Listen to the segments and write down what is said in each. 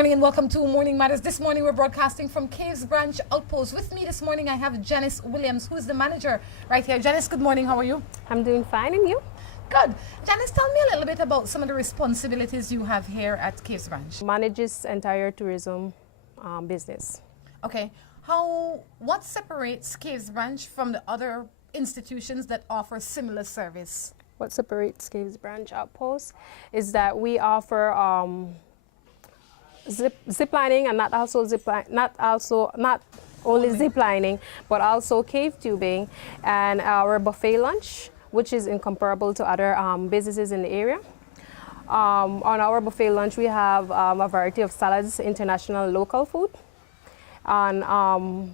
morning and welcome to Morning Matters. This morning we're broadcasting from Caves Branch Outpost. With me this morning I have Janice Williams, who is the manager right here. Janice, good morning. How are you? I'm doing fine, and you? Good. Janice, tell me a little bit about some of the responsibilities you have here at Caves Branch. Manages entire tourism business. Okay. What separates Caves Branch from the other institutions that offer similar service? What separates Caves Branch Outpost is that we offer zip lining, and not only zip lining, but also cave tubing and our buffet lunch, which is incomparable to other businesses in the area. On our buffet lunch, we have a variety of salads, international, local food. And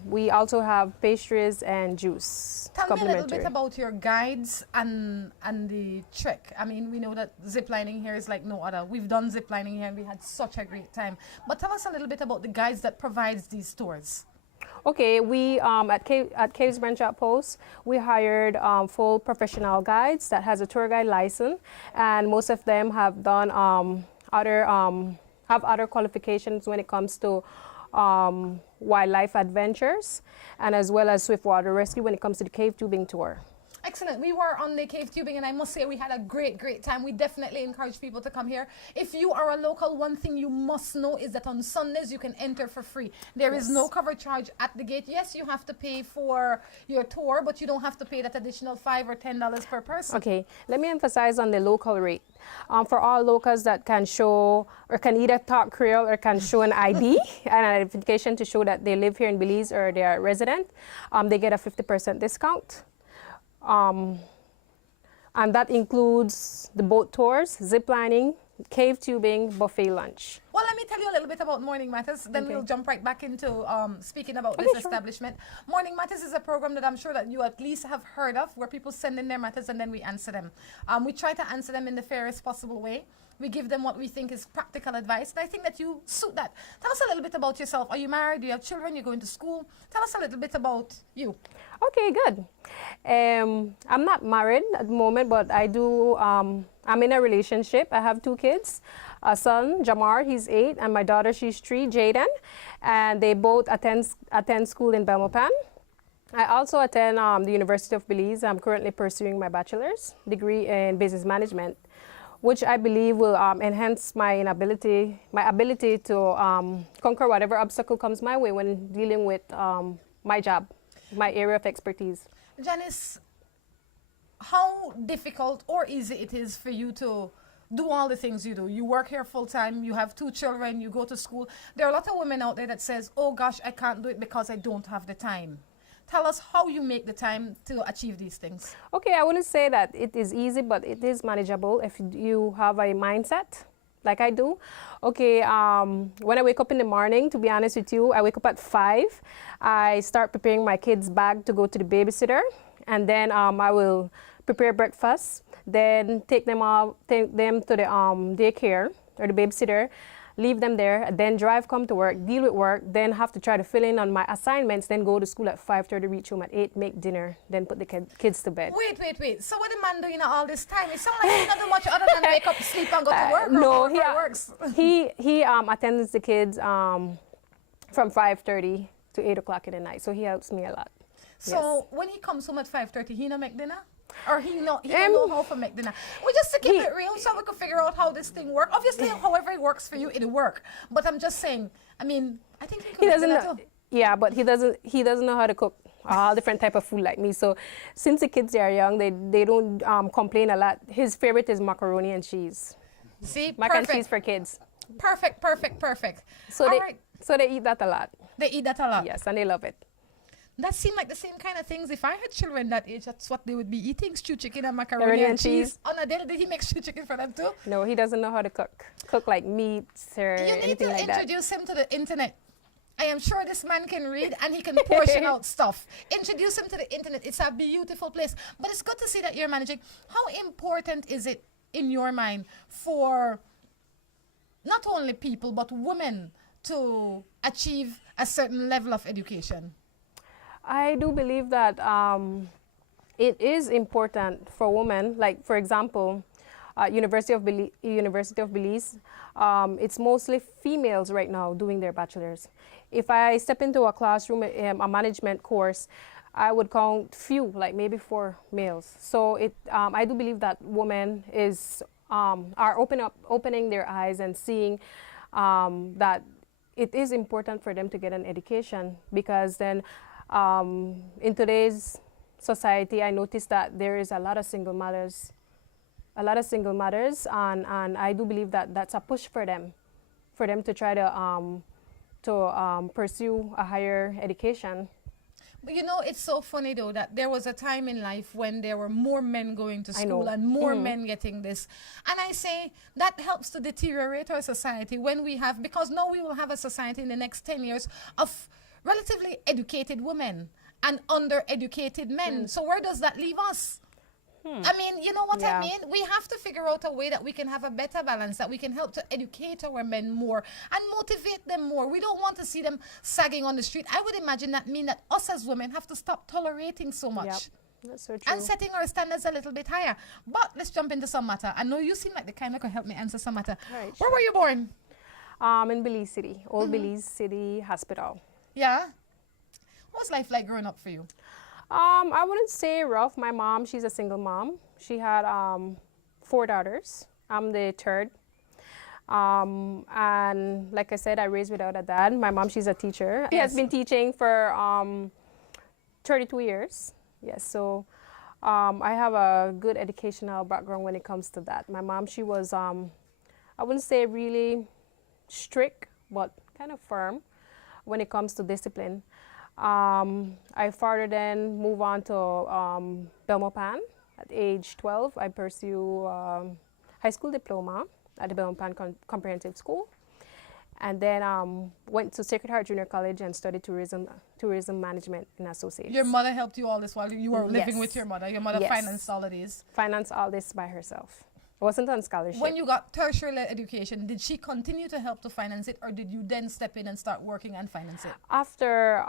we also have pastries and juice. Tell me a little bit about your guides and the trek. I mean, we know that ziplining here is like no other. We've done ziplining here and we had such a great time. But tell us a little bit about the guides that provides these tours. Okay, we at Caves Branch Outpost, we hired full professional guides that has a tour guide license, and most of them have done other qualifications when it comes to wildlife adventures, and as well as swiftwater rescue when it comes to the cave tubing tour. Excellent. We were on the cave tubing and I must say we had a great time. We definitely encourage people to come here. If you are a local, one thing you must know is that on Sundays you can enter for free. There is no cover charge at the gate. Yes, you have to pay for your tour, but you don't have to pay that additional $5 or $10 per person. Okay, let me emphasize on the local rate. For all locals that can show or can either talk Creole or can show an ID and an identification to show that they live here in Belize or they are resident, they get a 50% discount. And that includes the boat tours, zip lining, cave tubing, buffet lunch. Well, let me tell you a little bit about Morning Matters, then we'll jump right back into speaking about this establishment. Morning Matters is a program that I'm sure that you at least have heard of, where people send in their matters and then we answer them. We try to answer them in the fairest possible way. We give them what we think is practical advice, and I think that you suit that. Tell us a little bit about yourself. Are you married? Do you have children? You're going to school? Tell us a little bit about you. Okay, good. I'm not married at the moment, but I do, I'm in a relationship. I have 2 kids, a son, Jamar, he's 8, and my daughter, she's 3, Jaden, and they both attend school in Belmopan. I also attend the University of Belize. I'm currently pursuing my bachelor's degree in business management, which I believe will enhance my ability to conquer whatever obstacle comes my way when dealing with my job, my area of expertise. Janice, how difficult or easy it is for you to do all the things you do? You work here full time, you have 2 children, you go to school. There are a lot of women out there that says, oh gosh, I can't do it because I don't have the time. Tell us how you make the time to achieve these things. Okay, I wouldn't say that it is easy, but it is manageable if you have a mindset like I do. Okay, when I wake up in the morning, to be honest with you, I wake up at 5. I start preparing my kids' bag to go to the babysitter, and then I will prepare breakfast, then take them to the daycare or the babysitter, leave them there, then drive, come to work, deal with work, then have to try to fill in on my assignments, then go to school at 5:30, reach home at 8, make dinner, then put the kids to bed. Wait. So what the man doing all this time? It sounds like he not do much other than wake up, sleep, and go to work. No, he works. he attends the kids from 5:30 to 8 o'clock in the night, so he helps me a lot. So when he comes home at 5:30, he not make dinner? Or he don't know how to make dinner. We just to keep it real so we can figure out how this thing works. Obviously, however it works for you, it'll work. But I'm just saying, I mean, I think he doesn't know. Yeah, but he doesn't know how to cook all different type of food like me. So since the kids are young, they don't complain a lot. His favorite is macaroni and cheese. See, mac and cheese for kids. Perfect. So they eat that a lot. They eat that a lot. Yes, and they love it. That seemed like the same kind of things. If I had children that age, that's what they would be eating: stew chicken and macaroni and cheese. On a daily, did he make stew chicken for them too? No, he doesn't know how to cook like meats or anything like that. You need to introduce him to the internet. I am sure this man can read and he can portion out stuff. Introduce him to the internet. It's a beautiful place. But it's good to see that you're managing. How important is it in your mind for not only people but women to achieve a certain level of education? I do believe that it is important for women. Like, for example, University of Belize, it's mostly females right now doing their bachelor's. If I step into a classroom, a management course, I would count few, like maybe 4 males. So I do believe that women are opening their eyes and seeing that it is important for them to get an education, because then in today's society, I noticed that there is a lot of single mothers, and I do believe that that's a push for them to try to pursue a higher education. But you know, it's so funny though that there was a time in life when there were more men going to school and more men getting this. And I say that helps to deteriorate our society when we have, because now we will have a society in the next 10 years of relatively educated women and undereducated men. So where does that leave us? I mean, you know what I mean? We have to figure out a way that we can have a better balance, that we can help to educate our men more and motivate them more. We don't want to see them sagging on the street. I would imagine that mean that us as women have to stop tolerating so much. Yep. That's so true. And setting our standards a little bit higher. But let's jump into some matter. I know you seem like the kind that can help me answer some matter. Right, Where were you born? In Belize City, Old Belize City Hospital. Yeah. What's life like growing up for you? I wouldn't say rough. My mom, she's a single mom. She had 4 daughters. I'm the third. And like I said, I raised without a dad. My mom, she's a teacher. She has been teaching for 32 years. Yes, so I have a good educational background when it comes to that. My mom, she was, I wouldn't say really strict, but kind of firm when it comes to discipline. I further then move on to Belmopan. At age 12, I pursue high school diploma at the Belmopan Comprehensive School. And then went to Sacred Heart Junior College and studied tourism management in associates. Your mother helped you all this while you were living with your mother. Your mother financed all of these. Financed all this by herself. I wasn't on scholarship. When you got tertiary education, did she continue to help to finance it, or did you then step in and start working and finance it? After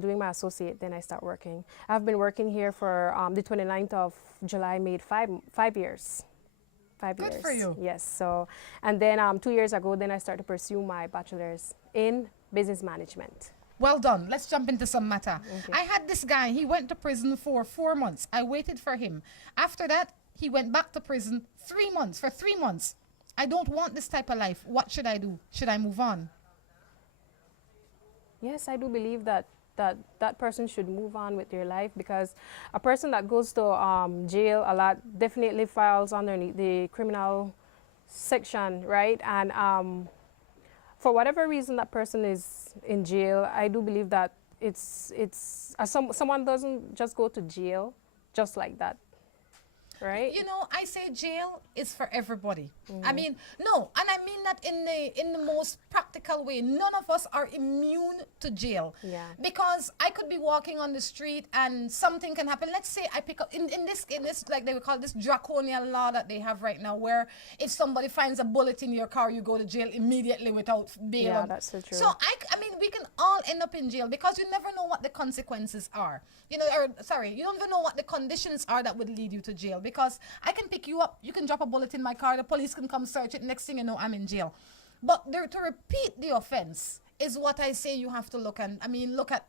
doing my associate, then I start working. I've been working here for the 29th of July, made 5 years. 5 years. Good for you. Yes. So, and then 2 years ago, then I started to pursue my bachelor's in business management. Well done. Let's jump into some matter. Okay. I had this guy. He went to prison for 4 months. I waited for him. After that, he went back to prison 3 months, for 3 months. I don't want this type of life. What should I do? Should I move on? Yes, I do believe that person should move on with their life, because a person that goes to jail a lot definitely files underneath the criminal section, right? And for whatever reason that person is in jail, I do believe that someone doesn't just go to jail just like that. Right? You know, I say jail is for everybody. I mean, no, and I mean that in the most practical way. None of us are immune to jail. Yeah. Because I could be walking on the street and something can happen. Let's say I pick up in this like they would call this draconian law that they have right now, where if somebody finds a bullet in your car, you go to jail immediately without bail. Yeah, that's so true. So I mean, we can all end up in jail because you never know what the consequences are. You know, you don't even know what the conditions are that would lead you to jail. Because I can pick you up, you can drop a bullet in my car, the police can come search it, next thing you know, I'm in jail. But there, to repeat the offense is what I say you have to look at. I mean, look at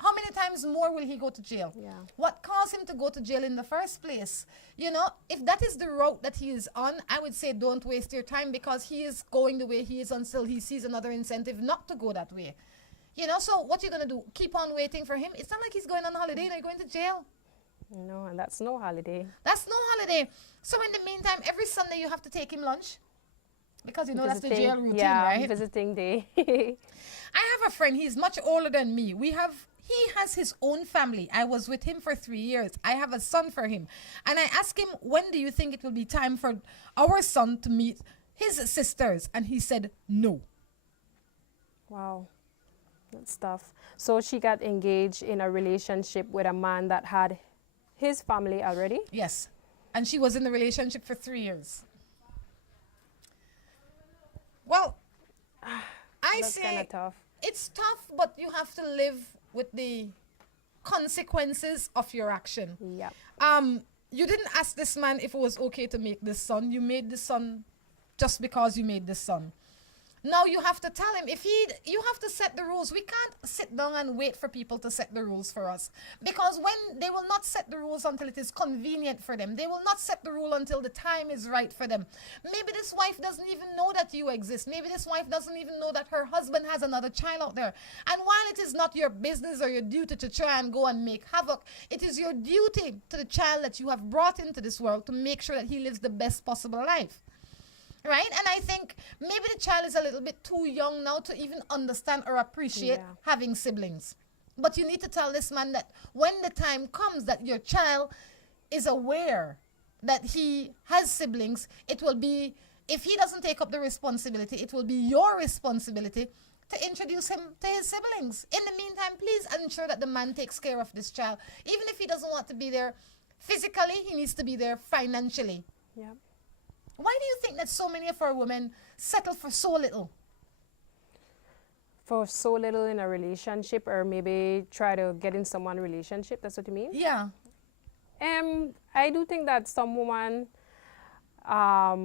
how many times more will he go to jail? Yeah. What caused him to go to jail in the first place? You know, if that is the route that he is on, I would say don't waste your time, because he is going the way he is until he sees another incentive not to go that way. You know, so what you're going to do? Keep on waiting for him? It's not like he's going on holiday, they're going to jail. No, and that's no holiday. That's no holiday. So in the meantime, every Sunday you have to take him lunch, because you know that's the jail routine, right? Visiting day. I have a friend. He's much older than me. He has his own family. I was with him for 3 years. I have a son for him, and I asked him, when do you think it will be time for our son to meet his sisters? And he said no. Wow, that's tough. So she got engaged in a relationship with a man that had his family already? Yes. And she was in the relationship for 3 years. Well, I That's say kinda tough. It's tough, but you have to live with the consequences of your action. Yeah. you didn't ask this man if it was okay to make this son. You made this son just because you made this son. Now you have to tell him, you have to set the rules. We can't sit down and wait for people to set the rules for us. Because when they will not set the rules until it is convenient for them. They will not set the rule until the time is right for them. Maybe this wife doesn't even know that you exist. Maybe this wife doesn't even know that her husband has another child out there. And while it is not your business or your duty to try and go and make havoc, it is your duty to the child that you have brought into this world to make sure that he lives the best possible life. Right? And I think maybe the child is a little bit too young now to even understand or appreciate having siblings. But you need to tell this man that when the time comes that your child is aware that he has siblings, it will be, if he doesn't take up the responsibility, it will be your responsibility to introduce him to his siblings. In the meantime, please ensure that the man takes care of this child. Even if he doesn't want to be there physically, he needs to be there financially. Yeah. Why do you think that so many of our women settle for so little? For so little in a relationship, or maybe try to get in someone's relationship, that's what you mean? Yeah. I do think that some women have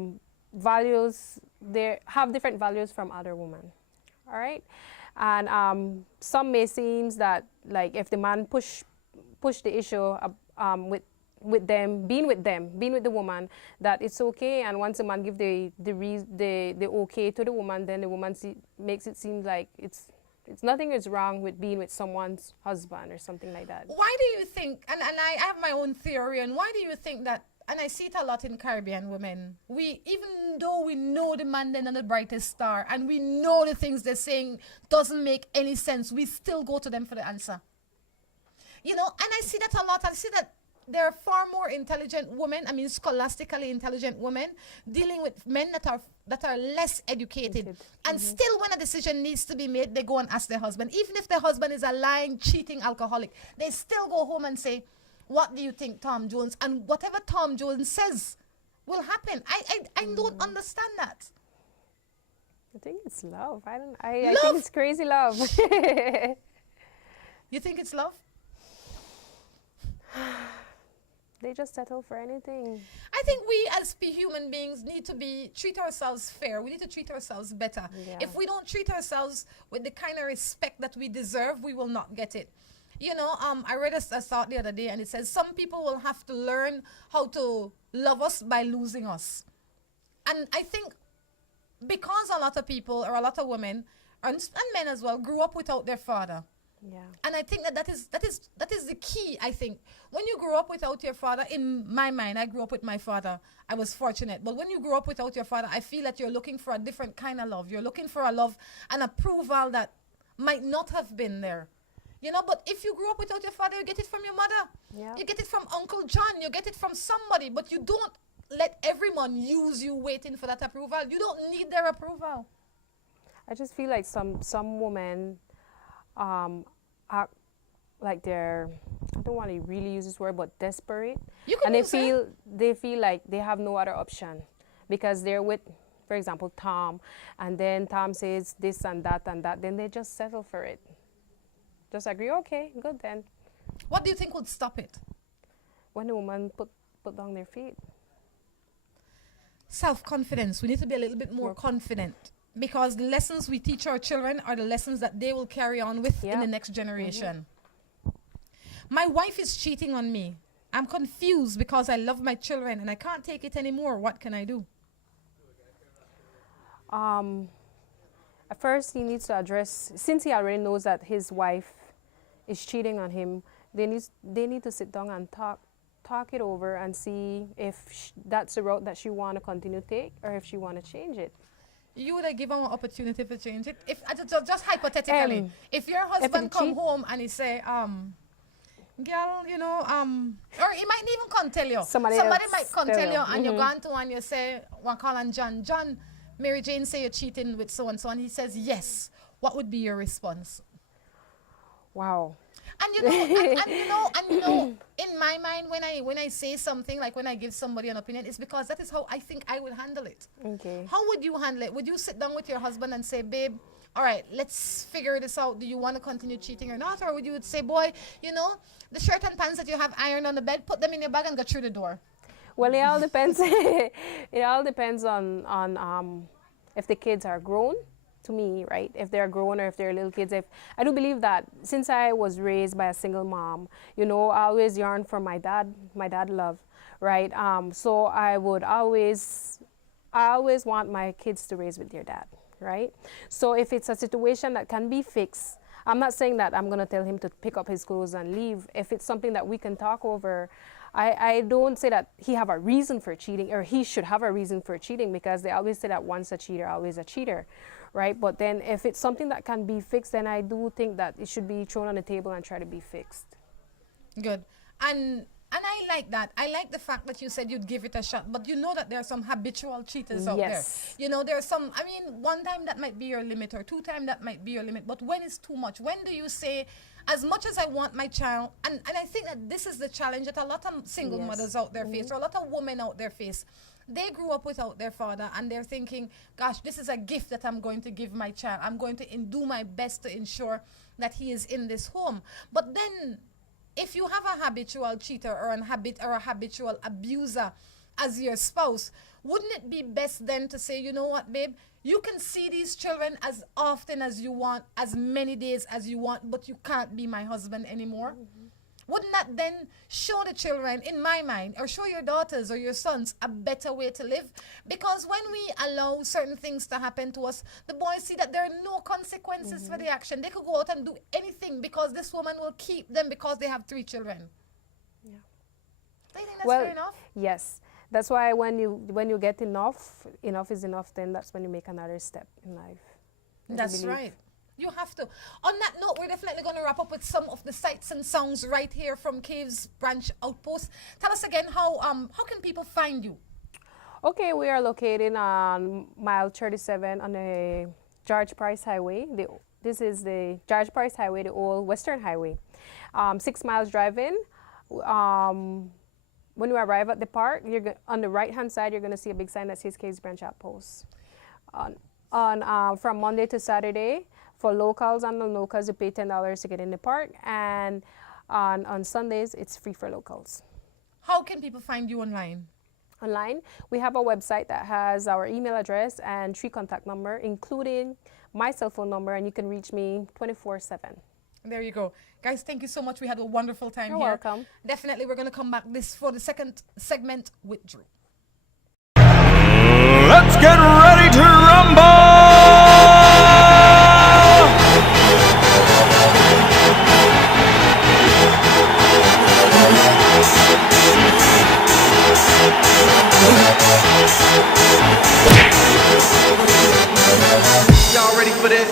different values from other women. All right? And some may seem that, like, if the man push the issue with the woman, that it's okay, and once a man give the okay to the woman, then the woman makes it seem like it's nothing is wrong with being with someone's husband or something like that. Why do you think, and I have my own theory, and why do you think that, and I see it a lot in Caribbean women, even though we know the man then and the brightest star, and we know the things they're saying doesn't make any sense, we still go to them for the answer. You know, and I see that a lot. I see that there are far more intelligent women, I mean scholastically intelligent women, dealing with men that are less educated. And still when a decision needs to be made, they go and ask their husband. Even if their husband is a lying, cheating alcoholic, they still go home and say, what do you think, Tom Jones? And whatever Tom Jones says will happen. I don't understand that. I think it's love. I think it's crazy love. You think it's love? They just settle for anything. I think we as human beings need to treat ourselves fair. We need to treat ourselves better. Yeah. If we don't treat ourselves with the kind of respect that we deserve, we will not get it. You know, I read a thought the other day, and it says some people will have to learn how to love us by losing us. And I think because a lot of people, or a lot of women, and men as well, grew up without their father. Yeah. And I think that is the key, I think. When you grow up without your father, in my mind, I grew up with my father. I was fortunate. But when you grow up without your father, I feel that you're looking for a different kind of love. You're looking for a love and approval that might not have been there. You know, but if you grew up without your father, you get it from your mother. Yeah. You get it from Uncle John. You get it from somebody. But you don't let everyone use you waiting for that approval. You don't need their approval. I just feel like some women act like they're, I don't want to really use this word, but desperate. And they feel like they have no other option because they're with, for example, Tom, and then Tom says this and that, then they just settle for it. Just agree, okay, good then. What do you think would stop it? When the woman put down their feet. Self-confidence. We need to be a little bit more confident. Because the lessons we teach our children are the lessons that they will carry on with in the next generation. My wife is cheating on me. I'm confused because I love my children and I can't take it anymore. What can I do? At first, he needs to address, since he already knows that his wife is cheating on him, they need to sit down and talk it over and see if that's the route that she want to continue to take or if she want to change it. You would have given an opportunity to change it? If just hypothetically, if your husband come home and he say, girl, you know, or he might even come tell you. Somebody might come tell you, and you go on to and you say, call on John, Mary Jane say you're cheating with so and so, and he says yes. What would be your response? Wow. And you know, in my mind, when I say something, like when I give somebody an opinion, it's because that is how I think I would handle it. Okay. How would you handle it? Would you sit down with your husband and say, babe, all right, let's figure this out. Do you want to continue cheating or not? Or would you say, boy, the shirt and pants that you have ironed on the bed, put them in your bag and go through the door? Well, it all depends. It all depends on if the kids are grown. To me, right? If they're grown or if they're little kids. If I do believe that since I was raised by a single mom, I always yearned for my dad love, right? So I always want my kids to raise with their dad, right? So if it's a situation that can be fixed, I'm not saying that I'm going to tell him to pick up his clothes and leave. If it's something that we can talk over, I don't say that he have a reason for cheating or he should have a reason for cheating, because they always say that once a cheater, always a cheater, right? But then if it's something that can be fixed, then I do think that it should be thrown on the table and try to be fixed. Good. And I like that. I like the fact that you said you'd give it a shot, but you know that there are some habitual cheaters out there. There are some, one time that might be your limit, or 2 times that might be your limit, but when is too much? When do you say, as much as I want my child, and I think that this is the challenge that a lot of single mothers out there face, or a lot of women out there face. They grew up without their father, and they're thinking, gosh, this is a gift that I'm going to give my child. I'm going to do my best to ensure that he is in this home. But then, if you have a habitual cheater or a habitual abuser as your spouse, wouldn't it be best then to say, you know what, babe, you can see these children as often as you want, as many days as you want, but you can't be my husband anymore? Wouldn't that then show the children, in my mind, or show your daughters or your sons a better way to live? Because when we allow certain things to happen to us, the boys see that there are no consequences for the action. They could go out and do anything because this woman will keep them because they have 3 children. Yeah. Do you think that's fair enough? Yes. That's why when you get enough is enough, then that's when you make another step in life. That's right. You have to. On that note, we're definitely going to wrap up with some of the sights and sounds right here from Caves Branch Outpost. Tell us again, how can people find you? Okay, we are located on mile 37 on the George Price Highway. This is the George Price Highway, the old Western Highway. 6 miles drive-in. When you arrive at the park, on the right-hand side, you're going to see a big sign that says Caves Branch Outpost. From Monday to Saturday, for locals and non-locals, you pay $10 to get in the park, and on Sundays, it's free for locals. How can people find you online? Online, we have a website that has our email address and 3 contact number, including my cell phone number, and you can reach me 24/7. There you go. Guys, thank you so much. We had a wonderful time here. You're welcome. Definitely, we're going to come back for the second segment with Drew. Let's get ready to rumble! Y'all ready for this?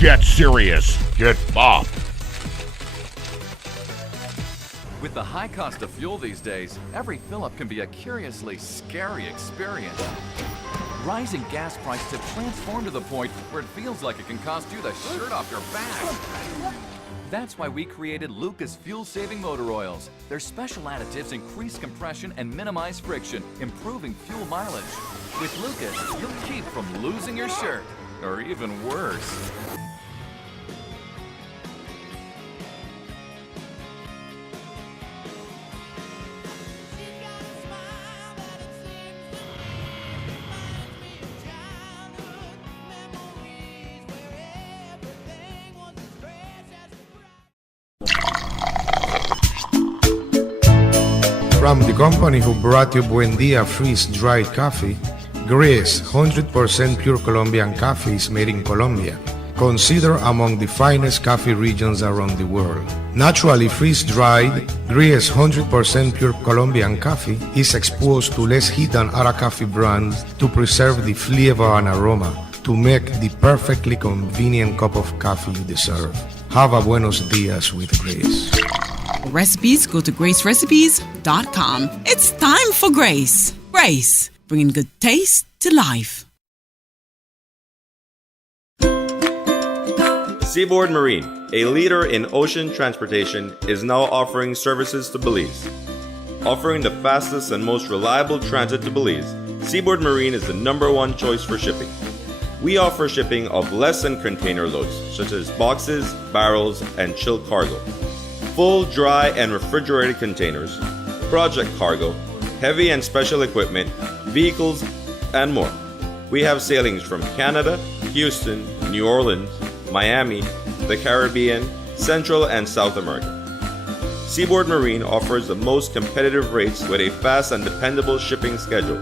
Get serious. Get bopped. With the high cost of fuel these days, every fill-up can be a curiously scary experience. Rising gas prices have transformed to the point where it feels like it can cost you the shirt off your back. That's why we created Lucas fuel-saving motor oils. Their special additives increase compression and minimize friction, improving fuel mileage. With Lucas, you'll keep from losing your shirt, or even worse. From the company who brought you Buen Dia freeze-dried coffee, Gris 100% pure Colombian coffee is made in Colombia, considered among the finest coffee regions around the world. Naturally freeze-dried, Gris 100% pure Colombian coffee is exposed to less heat than other coffee brands to preserve the flavor and aroma to make the perfectly convenient cup of coffee you deserve. Have a buenos dias with Gris. Recipes, go to gracerecipes.com. It's time for Grace. Grace, bringing good taste to life. Seaboard Marine, a leader in ocean transportation, is now offering services to Belize. Offering the fastest and most reliable transit to Belize, Seaboard Marine is the #1 choice for shipping. We offer shipping of less than container loads, such as boxes, barrels, and chilled cargo. Full, dry, and refrigerated containers, project cargo, heavy and special equipment, vehicles, and more. We have sailings from Canada, Houston, New Orleans, Miami, the Caribbean, Central and South America. Seaboard Marine offers the most competitive rates with a fast and dependable shipping schedule,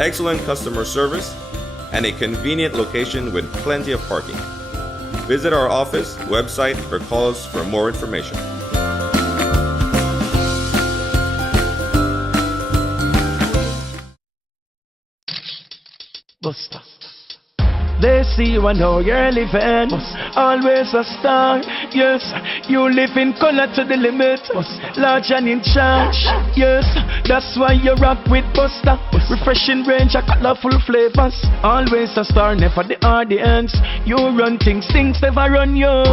excellent customer service, and a convenient location with plenty of parking. Visit our office, website, or call us for more information. Buster. They see you and know you're living. Always a star. Yes, you live in color to the limit. Large and in charge. Yes, that's why you rock with Buster. Refreshing range of colorful flavors. Always a star, never the audience. You run things never run you.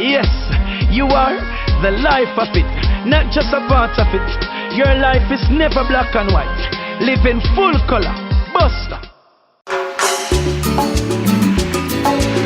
Yes, you are the life of it, not just a part of it. Your life is never black and white. Live in full color. Buster.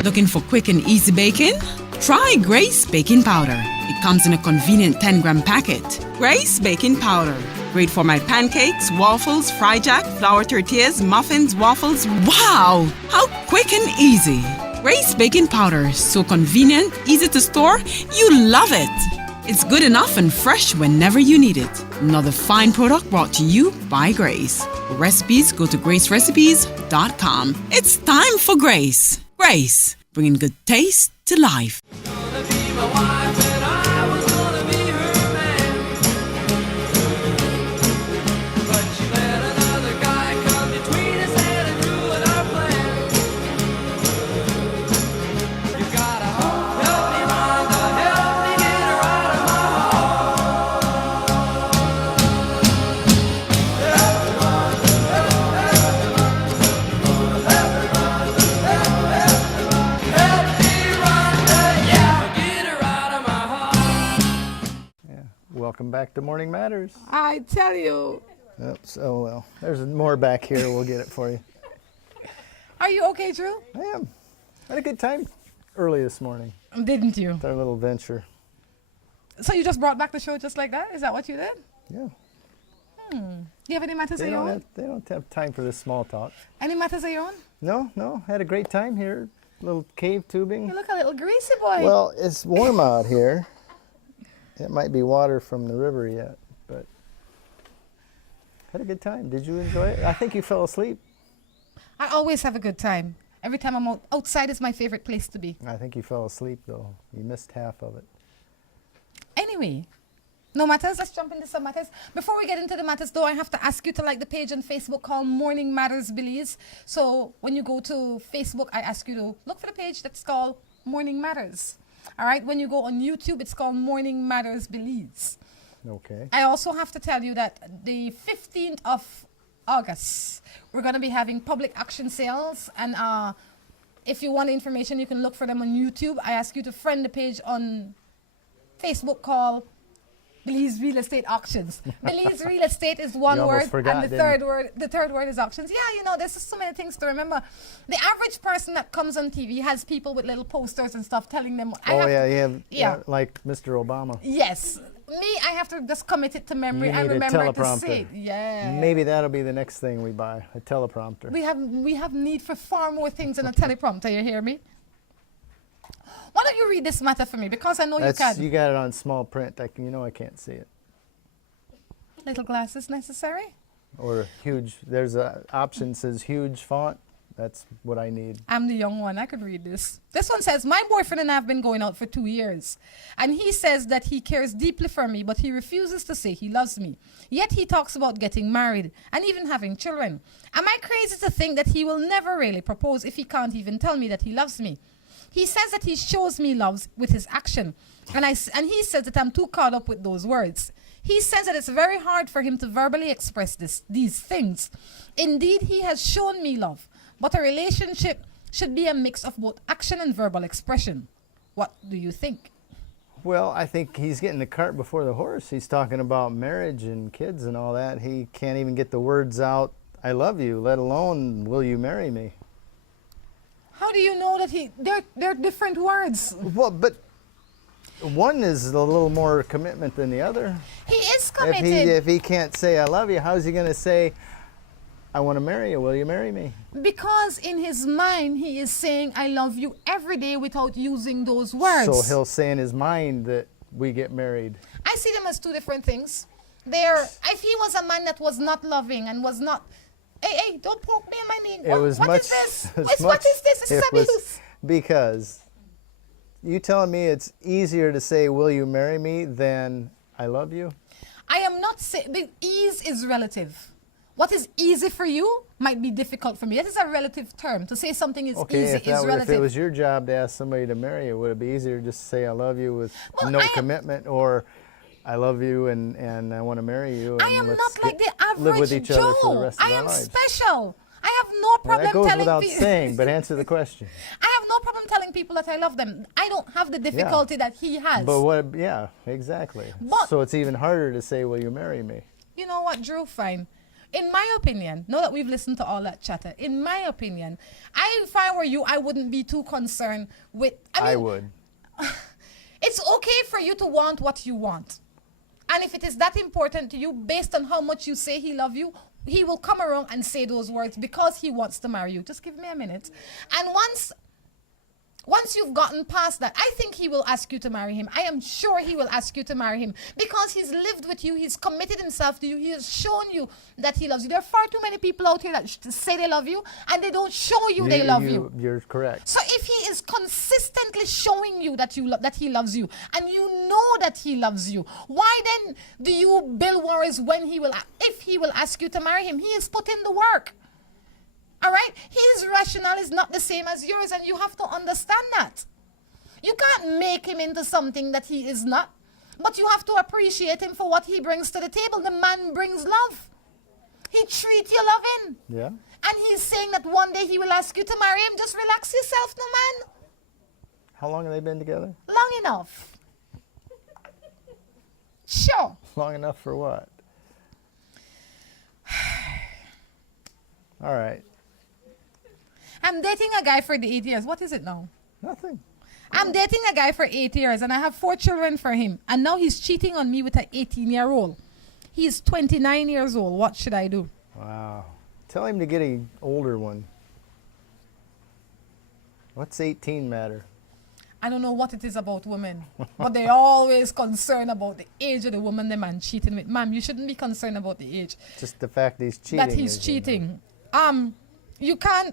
Looking for quick and easy baking? Try Grace Baking Powder. It comes in a convenient 10-gram packet. Grace Baking Powder. Great for my pancakes, waffles, fry jack, flour tortillas, muffins, waffles. Wow! How quick and easy. Grace Baking Powder. So convenient, easy to store. You love it. It's good enough and fresh whenever you need it. Another fine product brought to you by Grace. For recipes, go to gracerecipes.com. It's time for Grace. Grace, bringing good taste to life. Welcome back to Morning Matters. I tell you. Oops, oh well. There's more back here. We'll get it for you. Are you okay, Drew? I am. Had a good time early this morning. Didn't you? Our little venture. So you just brought back the show just like that? Is that what you did? Yeah. Do you have any matters of your own? They don't have time for this small talk. Any matters of your own? No. Had a great time here. Little cave tubing. You look a little greasy, boy. Well, it's warm out here. It might be water from the river yet, but had a good time. Did you enjoy it? I think you fell asleep. I always have a good time. Every time I'm outside is my favorite place to be. I think you fell asleep, though. You missed half of it. Anyway, no matters. Let's jump into some matters. Before we get into the matters, though, I have to ask you to like the page on Facebook called Morning Matters Belize. So when you go to Facebook, I ask you to look for the page that's called Morning Matters. All right, when you go on YouTube, it's called Morning Matters Belize. Okay. I also have to tell you that the 15th of August, we're going to be having public action sales. And if you want information, you can look for them on YouTube. I ask you to friend the page on Facebook called Belize Real Estate Auctions. Belize Real Estate is one word, and the third word is auctions. Yeah, you know, there's just so many things to remember. The average person that comes on TV has people with little posters and stuff telling them. Yeah, like Mr. Obama. Yes. Me, I have to just commit it to memory and remember to say it. Yeah. Maybe that'll be the next thing we buy, a teleprompter. We have need for far more things than a teleprompter, you hear me? Why don't you read this matter for me? Because I know you can. You got it on small print. I can't see it. Little glasses necessary? Or huge. There's an option says huge font. That's what I need. I'm the young one. I could read this. This one says, my boyfriend and I have been going out for 2 years. And he says that he cares deeply for me, but he refuses to say he loves me. Yet he talks about getting married and even having children. Am I crazy to think that he will never really propose if he can't even tell me that he loves me? He says that he shows me love with his action. And he says that I'm too caught up with those words. He says that it's very hard for him to verbally express these things. Indeed, he has shown me love. But a relationship should be a mix of both action and verbal expression. What do you think? Well, I think he's getting the cart before the horse. He's talking about marriage and kids and all that. He can't even get the words out, I love you, let alone, will you marry me? How do you know that they're different words? Well, but one is a little more commitment than the other. He is committed. If he can't say I love you, how's he going to say, I want to marry you, will you marry me? Because in his mind, he is saying, I love you every day without using those words. So he'll say in his mind that we get married. I see them as two different things. If he was a man that was not loving and was not, hey, don't poke me in my knee. What is this? What is this? This is abuse. Because you telling me it's easier to say, will you marry me, than I love you? I am not saying, ease is relative. What is easy for you might be difficult for me. That is a relative term. To say something is easy is relative. If it was your job to ask somebody to marry you, would it be easier to just say I love you with no commitment, or I love you and I want to marry you? And I am not like the average live with each Joe. other for the rest of I our am lives. special. I have no problem that goes telling without people. saying, but answer the question. I have no problem telling people that I love them. I don't have the difficulty that he has. But what? Yeah, exactly. But, so it's even harder to say, will you marry me? You know what, Drew? Fine. In my opinion, now that we've listened to all that chatter, in my opinion, if I were you, I wouldn't be too concerned with... I would. It's okay for you to want what you want. And if it is that important to you, based on how much you say he loves you, he will come around and say those words because he wants to marry you. Just give me a minute. And once you've gotten past that, I think he will ask you to marry him. I am sure he will ask you to marry him because he's lived with you. He's committed himself to you. He has shown you that he loves you. There are far too many people out here that say they love you and they don't show you they love you. You're correct. So if he is consistently showing you that that he loves you and you know that he loves you, why then do you build worries if he will ask you to marry him? He has put in the work. All right? His rationale is not the same as yours, and you have to understand that. You can't make him into something that he is not, but you have to appreciate him for what he brings to the table. The man brings love. He treats you loving. Yeah. And he's saying that one day he will ask you to marry him. Just relax yourself, no man. How long have they been together? Long enough. Sure. Long enough for what? All right. I'm dating a guy for the 8 years. What is it now? Nothing. I'm dating a guy for 8 years and I have 4 children for him. And now he's cheating on me with an 18-year-old. He's 29 years old. What should I do? Wow. Tell him to get an older one. What's 18 matter? I don't know what it is about women, but they're always concerned about the age of the woman the man cheating with. Ma'am, you shouldn't be concerned about the age. Just the fact that he's cheating. That he's cheating. You can't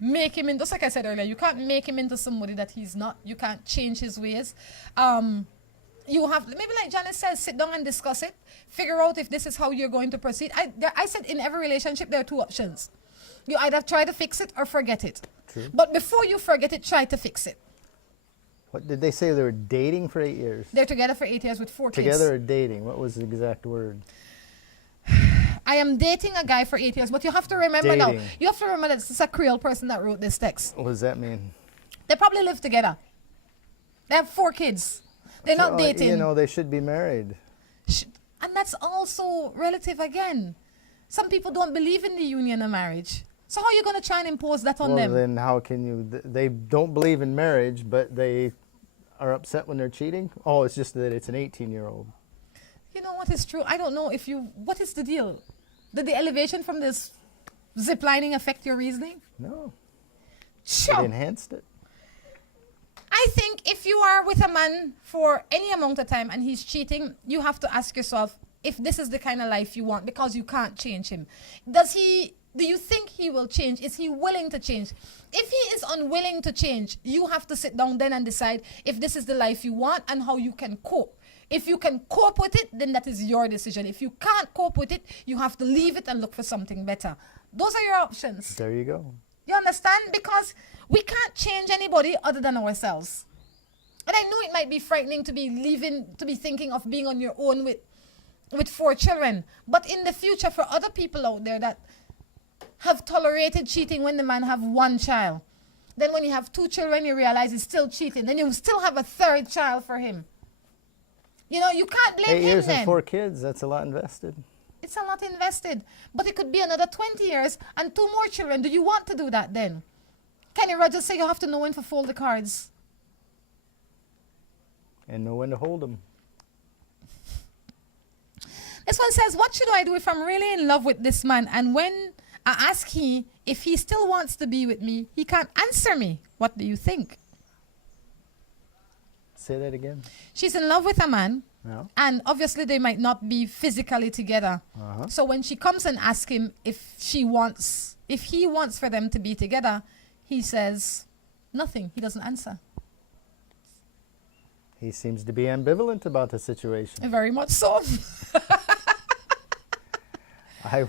make him into, just like I said earlier, you can't make him into somebody that he's not. You can't change his ways. You have, maybe like Janice says, sit down and discuss it. Figure out if this is how you're going to proceed. I said in every relationship there are 2 options. You either try to fix it or forget it. True. But before you forget it, try to fix it. What did they say? They were dating for 8 years? They're together for 8 years with 4 kids. Together or dating? What was the exact word? I am dating a guy for 8 years, but you have to remember now. You have to remember that it's a Creole person that wrote this text. What does that mean? They probably live together. They have 4 kids. They're not dating. You know, they should be married. And that's also relative again. Some people don't believe in the union of marriage. So how are you going to try and impose that on them? Well, then how can you? They don't believe in marriage, but they are upset when they're cheating? Oh, it's just that it's an 18-year-old. You know what is true? I don't know if you... What is the deal? Did the elevation from this ziplining affect your reasoning? No. Sure. It enhanced it. I think if you are with a man for any amount of time and he's cheating, you have to ask yourself if this is the kind of life you want, because you can't change him. Do you think he will change? Is he willing to change? If he is unwilling to change, you have to sit down then and decide if this is the life you want and how you can cope. If you can cope with it, then that is your decision. If you can't cope with it, you have to leave it and look for something better. Those are your options. There you go. You understand? Because we can't change anybody other than ourselves. And I know it might be frightening to be thinking of being on your own with 4 children. But in the future, for other people out there that have tolerated cheating when the man have 1 child, Then when you have 2 children, you realize he's still cheating. Then you still have a 3rd child for him. You know, you can't blame 8 him years then. and 4 kids, that's a lot invested. It's a lot invested. But it could be another 20 years and 2 more children. Do you want to do that then? Kenny Rogers say you have to know when to fold the cards. And know when to hold them. This one says, what should I do if I'm really in love with this man? And when I ask he if he still wants to be with me, he can't answer me. What do you think? Say that again. She's in love with a man. Yeah. And obviously they might not be physically together. So when she comes and asks him if he wants for them to be together, he says nothing. He doesn't answer. He seems to be ambivalent about the situation. Very much so. I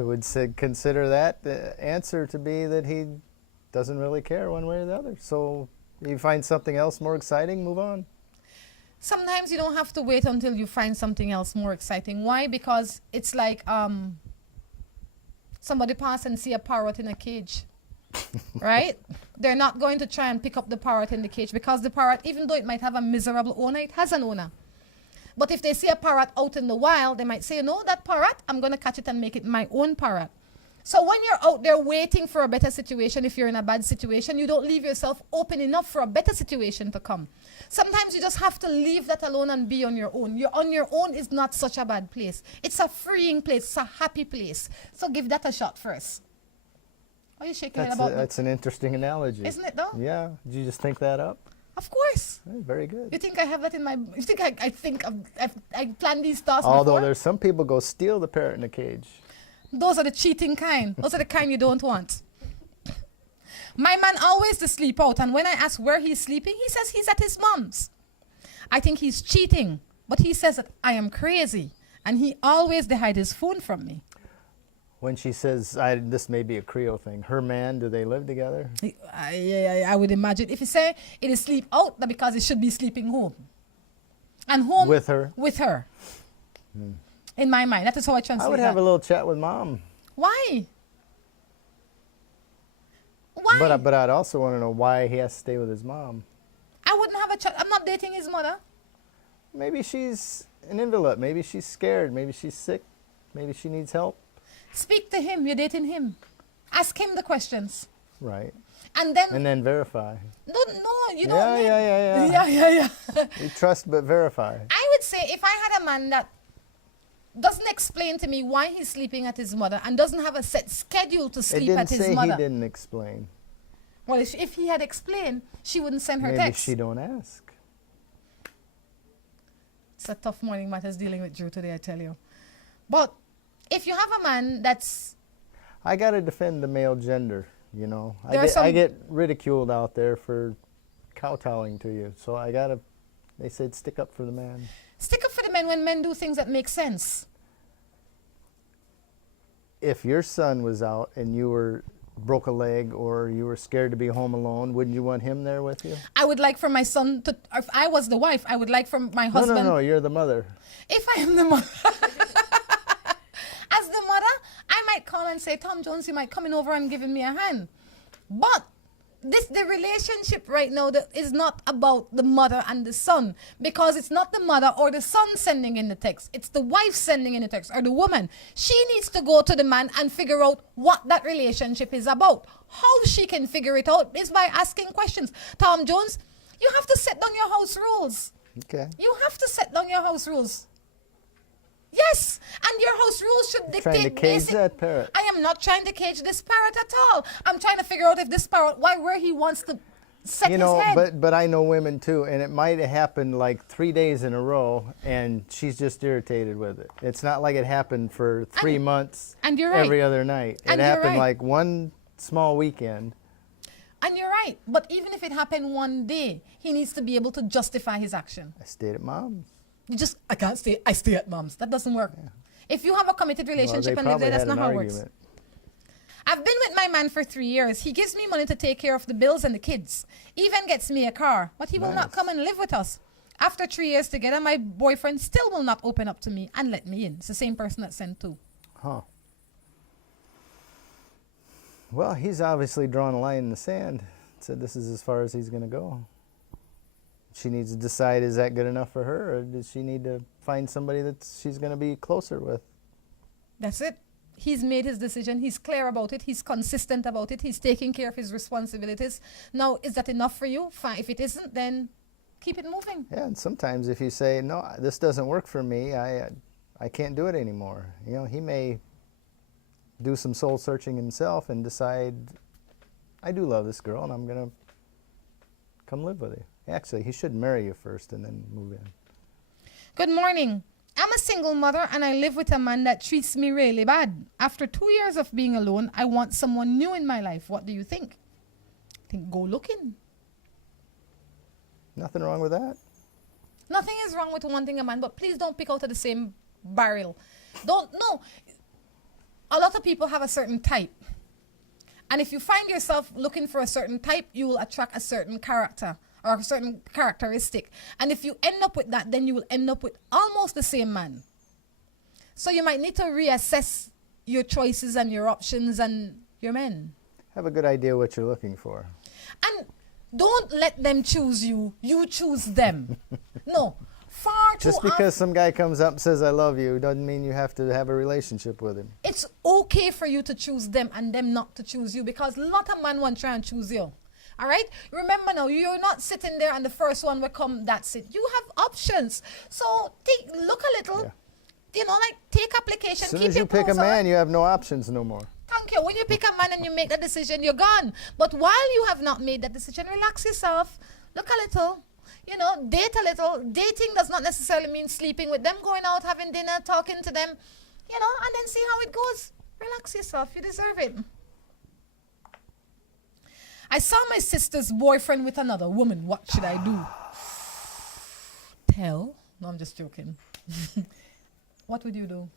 would say consider that answer to be that he doesn't really care one way or the other. So you find something else more exciting, move on. Sometimes you don't have to wait until you find something else more exciting. Why? Because it's like somebody pass and see a parrot in a cage. Right? They're not going to try and pick up the parrot in the cage because the parrot, even though it might have a miserable owner, it has an owner. But if they see a parrot out in the wild, they might say, you know, that parrot, I'm going to catch it and make it my own parrot. So when you're out there waiting for a better situation, if you're in a bad situation, you don't leave yourself open enough for a better situation to come. Sometimes you just have to leave that alone and be on your own. You're on your own is not such a bad place. It's a freeing place. It's a happy place. So give that a shot first. Are you shaking it about That's an interesting analogy. Isn't it though? Yeah. Did you just think that up? Of course. Very good. You think I have that in my... You think I plan these thoughts Although before? there's some people go steal the parrot in a cage. Those are the cheating kind. Those are the kind you don't want. My man always to sleep out, and when I ask where he's sleeping, he says he's at his mom's. I think he's cheating, but he says that I am crazy, and he always hide his phone from me. When she says, this may be a Creole thing, her man, do they live together? I would imagine. If you say it is sleep out, that because it should be sleeping home. And home... With her? With her. In my mind. That is how I translate I would have a little chat with Mom. Why? Why? But I'd also want to know why he has to stay with his mom. I wouldn't have a chat. I'm not dating his mother. Maybe she's an invalid. Maybe she's scared. Maybe she's sick. Maybe she needs help. Speak to him. You're dating him. Ask him the questions. Right. And then verify. No, you don't need... Yeah. You trust but verify. I would say if I had a man that doesn't explain to me why he's sleeping at his mother and doesn't have a set schedule to sleep at his mother. It didn't say he didn't explain. Well, if he had explained, she wouldn't send her Maybe text. she don't ask. It's a tough morning matters dealing with Drew today, I tell you. But if you have a man that's... I got to defend the male gender, you know. I get ridiculed out there for kowtowing to you. So they said stick up for the man. Stick up for the men when men do things that make sense. If your son was out and you broke a leg or you were scared to be home alone, wouldn't you want him there with you? I would like for my son to... If I was the wife, I would like for my husband... No, you're the mother. If I am the mother... As the mother, I might call and say, Tom Jones, you might coming over and giving me a hand. But the relationship right now is not about the mother and the son, because it's not the mother or the son sending in the text. It's the wife sending in the text, or the woman. She needs to go to the man and figure out what that relationship is about. How she can figure it out is by asking questions. Tom Jones, you have to set down your house rules. Okay. You have to set down your house rules. Yes, and your house rules should dictate. Trying to cage that parrot. I am not trying to cage this parrot at all. I'm trying to figure out if this parrot, where he wants to set his head. But I know women too, and it might have happened like 3 days in a row, and she's just irritated with it. It's not like it happened for 3 months and you're right. every other night. It happened like one small weekend. And you're right, but even if it happened one day, he needs to be able to justify his action. I stayed at Mom's. I can't stay, I stay at Mom's. That doesn't work. Yeah. If you have a committed relationship and live there, that's not how it works. I've been with my man for 3 years. He gives me money to take care of the bills and the kids. Even gets me a car, but he will not come and live with us. After 3 years together, my boyfriend still will not open up to me and let me in. It's the same person that sent 2. Huh. Well, he's obviously drawn a line in the sand. Said this is as far as he's going to go. She needs to decide, is that good enough for her, or does she need to find somebody that she's going to be closer with? That's it. He's made his decision. He's clear about it. He's consistent about it. He's taking care of his responsibilities. Now, is that enough for you? Fine. If it isn't, then keep it moving. Yeah, and sometimes if you say, no, this doesn't work for me, I can't do it anymore. You know, he may do some soul searching himself and decide, I do love this girl and I'm going to come live with you. Actually, he should marry you first and then move in. Good morning. I'm a single mother and I live with a man that treats me really bad. After 2 years of being alone, I want someone new in my life. What do you think? I think go looking. Nothing wrong with that. Nothing is wrong with wanting a man, but please don't pick out of the same barrel. No. A lot of people have a certain type. And if you find yourself looking for a certain type, you will attract a certain character or a certain characteristic. And if you end up with that, then you will end up with almost the same man. So you might need to reassess your choices and your options and your men. Have a good idea what you're looking for. And don't let them choose you. You choose them. No. Just because some guy comes up and says, I love you, doesn't mean you have to have a relationship with him. It's okay for you to choose them and them not to choose you, because a lot of men want to try and choose you. All right? Remember now, you're not sitting there and the first one will come, that's it. You have options. So look a little, you know, like take application. As soon as you pick a man, you have no options no more. Thank you. When you pick a man and you make that decision, you're gone. But while you have not made that decision, relax yourself, look a little, you know, date a little. Dating does not necessarily mean sleeping with them, going out, having dinner, talking to them, you know, and then see how it goes. Relax yourself. You deserve it. I saw my sister's boyfriend with another woman. What should I do? Tell. No, I'm just joking. What would you do?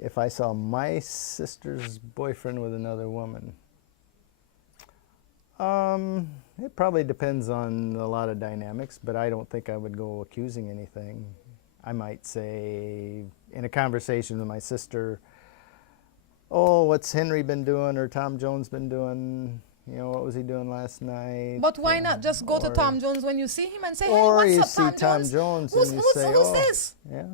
If I saw my sister's boyfriend with another woman, it probably depends on a lot of dynamics, but I don't think I would go accusing anything. I might say in a conversation with my sister, oh, what's Henry been doing or Tom Jones been doing? You know, what was he doing last night? But why not just go to Tom Jones when you see him and say, hey, or what's you up, see Tom Jones and you say, who's oh, this? Yeah.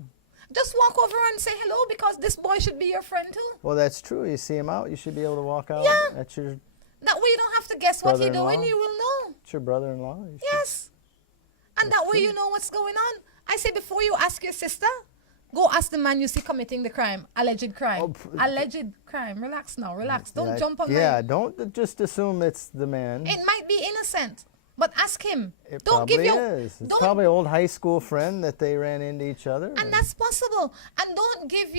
Just walk over and say hello, because this boy should be your friend too. Well, that's true. You see him out, you should be able to walk out. Yeah. That's your That way you don't have to guess what he's doing. You will know. It's your brother-in-law. Yes. And that way you know what's going on. I say before you ask your sister, go ask the man you see committing the crime. Alleged crime. Alleged crime. Relax now. Relax. Don't jump on Yeah, don't just assume it's the man. It might be innocent, but ask him. It don't probably give your, is. It's probably an old high school friend that they ran into each other. And that's possible. And don't give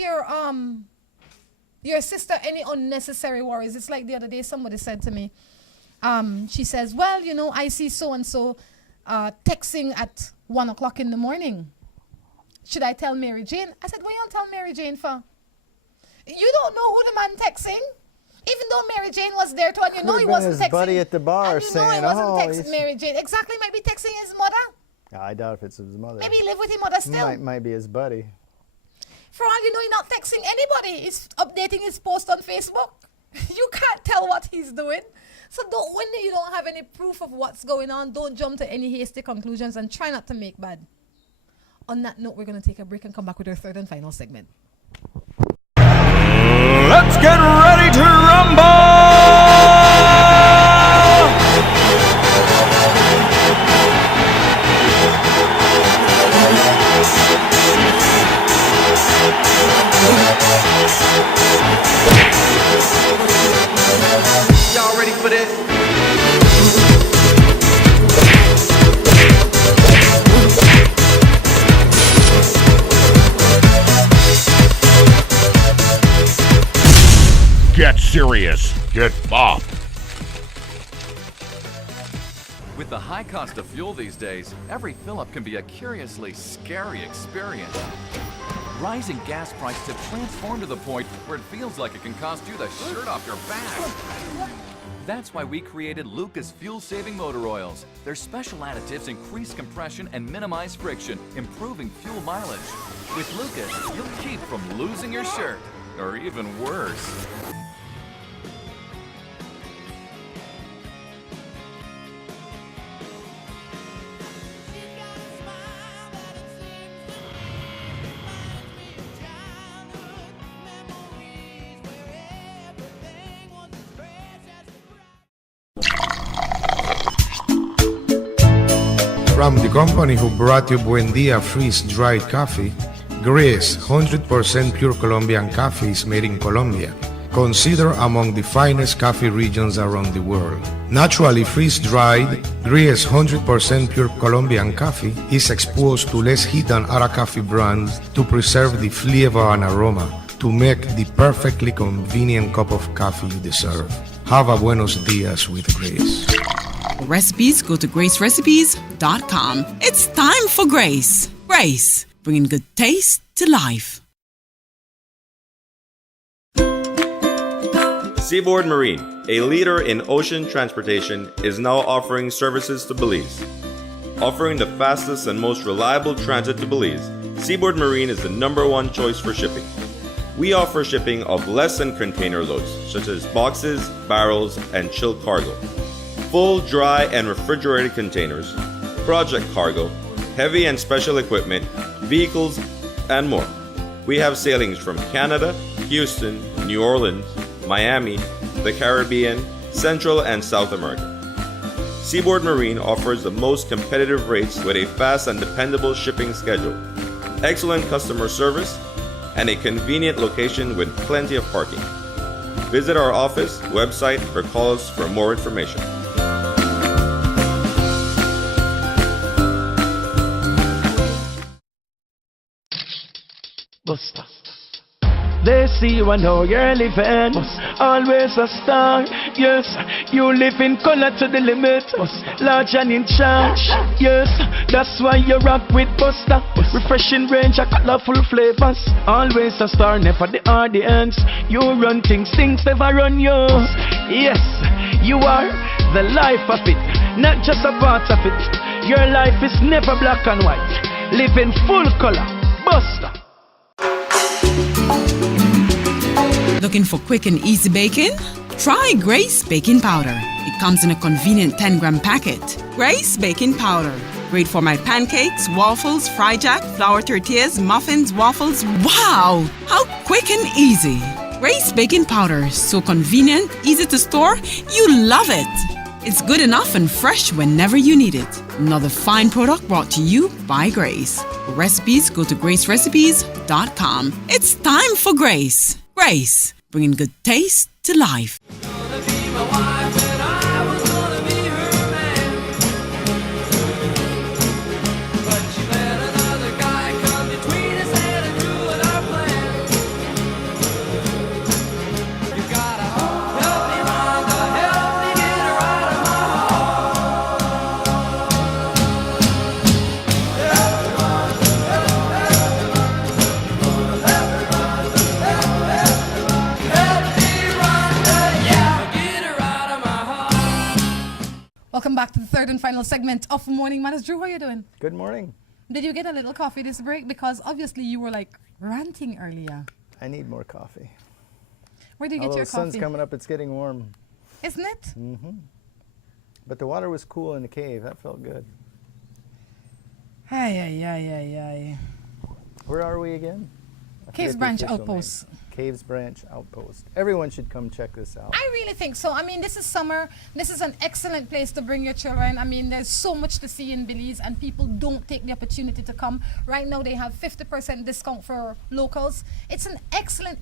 your sister any unnecessary worries. It's like the other day somebody said to me, she says, well, you know, I see so-and-so texting at 1 o'clock in the morning. Should I tell Mary Jane? I said, what you don't tell Mary Jane for? You don't know who the man texting. Even though Mary Jane was there too, and you know he wasn't texting. His buddy at the bar and you saying, know he wasn't texting Mary Jane. Exactly, might be texting his mother. I doubt if it's his mother. Maybe he live with his mother still. Might be his buddy. For all you know, he's not texting anybody. He's updating his post on Facebook. You can't tell what he's doing. So when you don't have any proof of what's going on, don't jump to any hasty conclusions and try not to make bad. On that note, we're going to take a break and come back with our third and final segment. Let's get ready to rumble! Y'all ready for this? Get serious. Get bopped. With the high cost of fuel these days, every fill-up can be a curiously scary experience. Rising gas prices have transformed to the point where it feels like it can cost you the shirt off your back. That's why we created Lucas fuel-saving motor oils. Their special additives increase compression and minimize friction, improving fuel mileage. With Lucas, you'll keep from losing your shirt, or even worse. From the company who brought you Buen Dia freeze-dried coffee, Gris 100% pure Colombian coffee is made in Colombia, considered among the finest coffee regions around the world. Naturally freeze-dried, Gris 100% pure Colombian coffee is exposed to less heat than other coffee brands to preserve the flavor and aroma to make the perfectly convenient cup of coffee you deserve. Have a buenos dias with Grace. For recipes, go to gracerecipes.com. It's time for Grace. Grace, bringing good taste to life. Seaboard Marine, a leader in ocean transportation, is now offering services to Belize. Offering the fastest and most reliable transit to Belize, Seaboard Marine is the #1 choice for shipping. We offer shipping of less than container loads, such as boxes, barrels, and chilled cargo, full, dry, and refrigerated containers, project cargo, heavy and special equipment, vehicles, and more. We have sailings from Canada, Houston, New Orleans, Miami, the Caribbean, Central and South America. Seaboard Marine offers the most competitive rates with a fast and dependable shipping schedule, excellent customer service, and a convenient location with plenty of parking. Visit our office, website, or call us for more information. Buster. They see you and how you're living. Always a star. Yes, you live in color to the limit. Large and in charge. Yes, that's why you rock with Buster. Refreshing range of colorful flavors. Always a star, never the audience. You run things never run you. Yes, you are the life of it, not just a part of it. Your life is never black and white. Live in full color. Buster. Looking for quick and easy baking? Try Grace Baking Powder. It comes in a convenient 10-gram packet. Grace Baking Powder. Great for my pancakes, waffles, fry jack, flour tortillas, muffins, waffles. Wow! How quick and easy. Grace Baking Powder. So convenient, easy to store. You love it. It's good enough and fresh whenever you need it. Another fine product brought to you by Grace. For recipes, go to gracerecipes.com. It's time for Grace. Grace, bringing good taste to life. Welcome back to the third and final segment of Morning Matters. Drew, how are you doing? Good morning. Did you get a little coffee this break? Because obviously you were like ranting earlier. I need more coffee. Where do you get Although your the coffee? sun's coming up, it's getting warm. Isn't it? Mm-hmm. But the water was cool in the cave. That felt good. Ay. Where are we again? I Caves forget the Branch official Outpost. name. Caves Branch Outpost. Everyone should come check this out. I really think so. I mean, this is summer. This is an excellent place to bring your children. I mean, there's so much to see in Belize, and people don't take the opportunity to come. Right now, they have 50% discount for locals. It's an excellent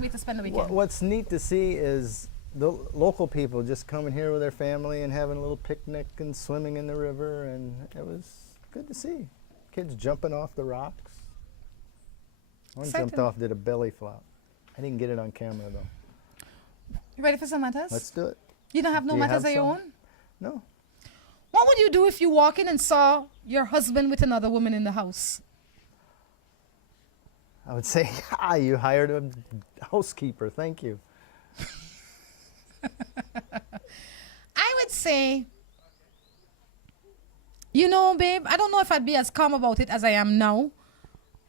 way to spend the weekend. What's neat to see is the local people just coming here with their family and having a little picnic and swimming in the river, and it was good to see. Kids jumping off the rocks. One jumped off, did a belly flop. I didn't get it on camera though. You ready for some matters? Let's do it. You don't have no Do you matters have of your some? own? No. What would you do if you walk in and saw your husband with another woman in the house? I would say, you hired a housekeeper. Thank you. I would say, you know, babe, I don't know if I'd be as calm about it as I am now,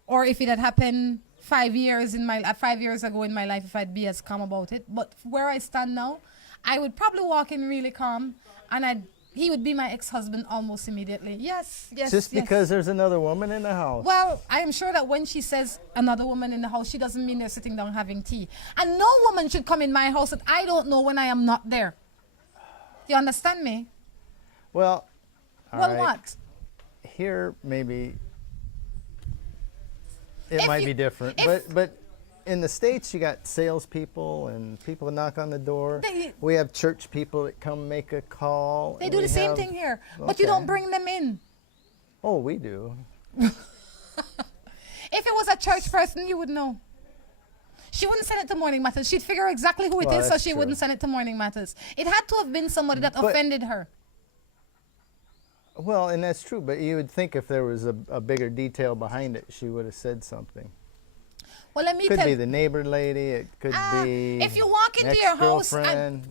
or if it had happened 5 years ago in my life, if I'd be as calm about it. But where I stand now, I would probably walk in really calm, and he would be my ex-husband almost immediately. Yes. Just because there's another woman in the house. Well, I am sure that when she says another woman in the house, she doesn't mean they're sitting down having tea. And no woman should come in my house that I don't know when I am not there. You understand me? Well, all right. What? here maybe it might be different, but in the States you got salespeople and people that knock on the door. We have church people that come make a call. They do the same thing here, but you don't bring them in. Oh, we do. If it was a church person, you would know. She wouldn't send it to Morning Matters. She'd figure exactly who it is, so she wouldn't send it to Morning Matters. It had to have been somebody that offended her. Well, and that's true, but you would think if there was a bigger detail behind it, she would have said something. Well, let me tell you. Could be the neighbor lady. It could be if you walk into your house,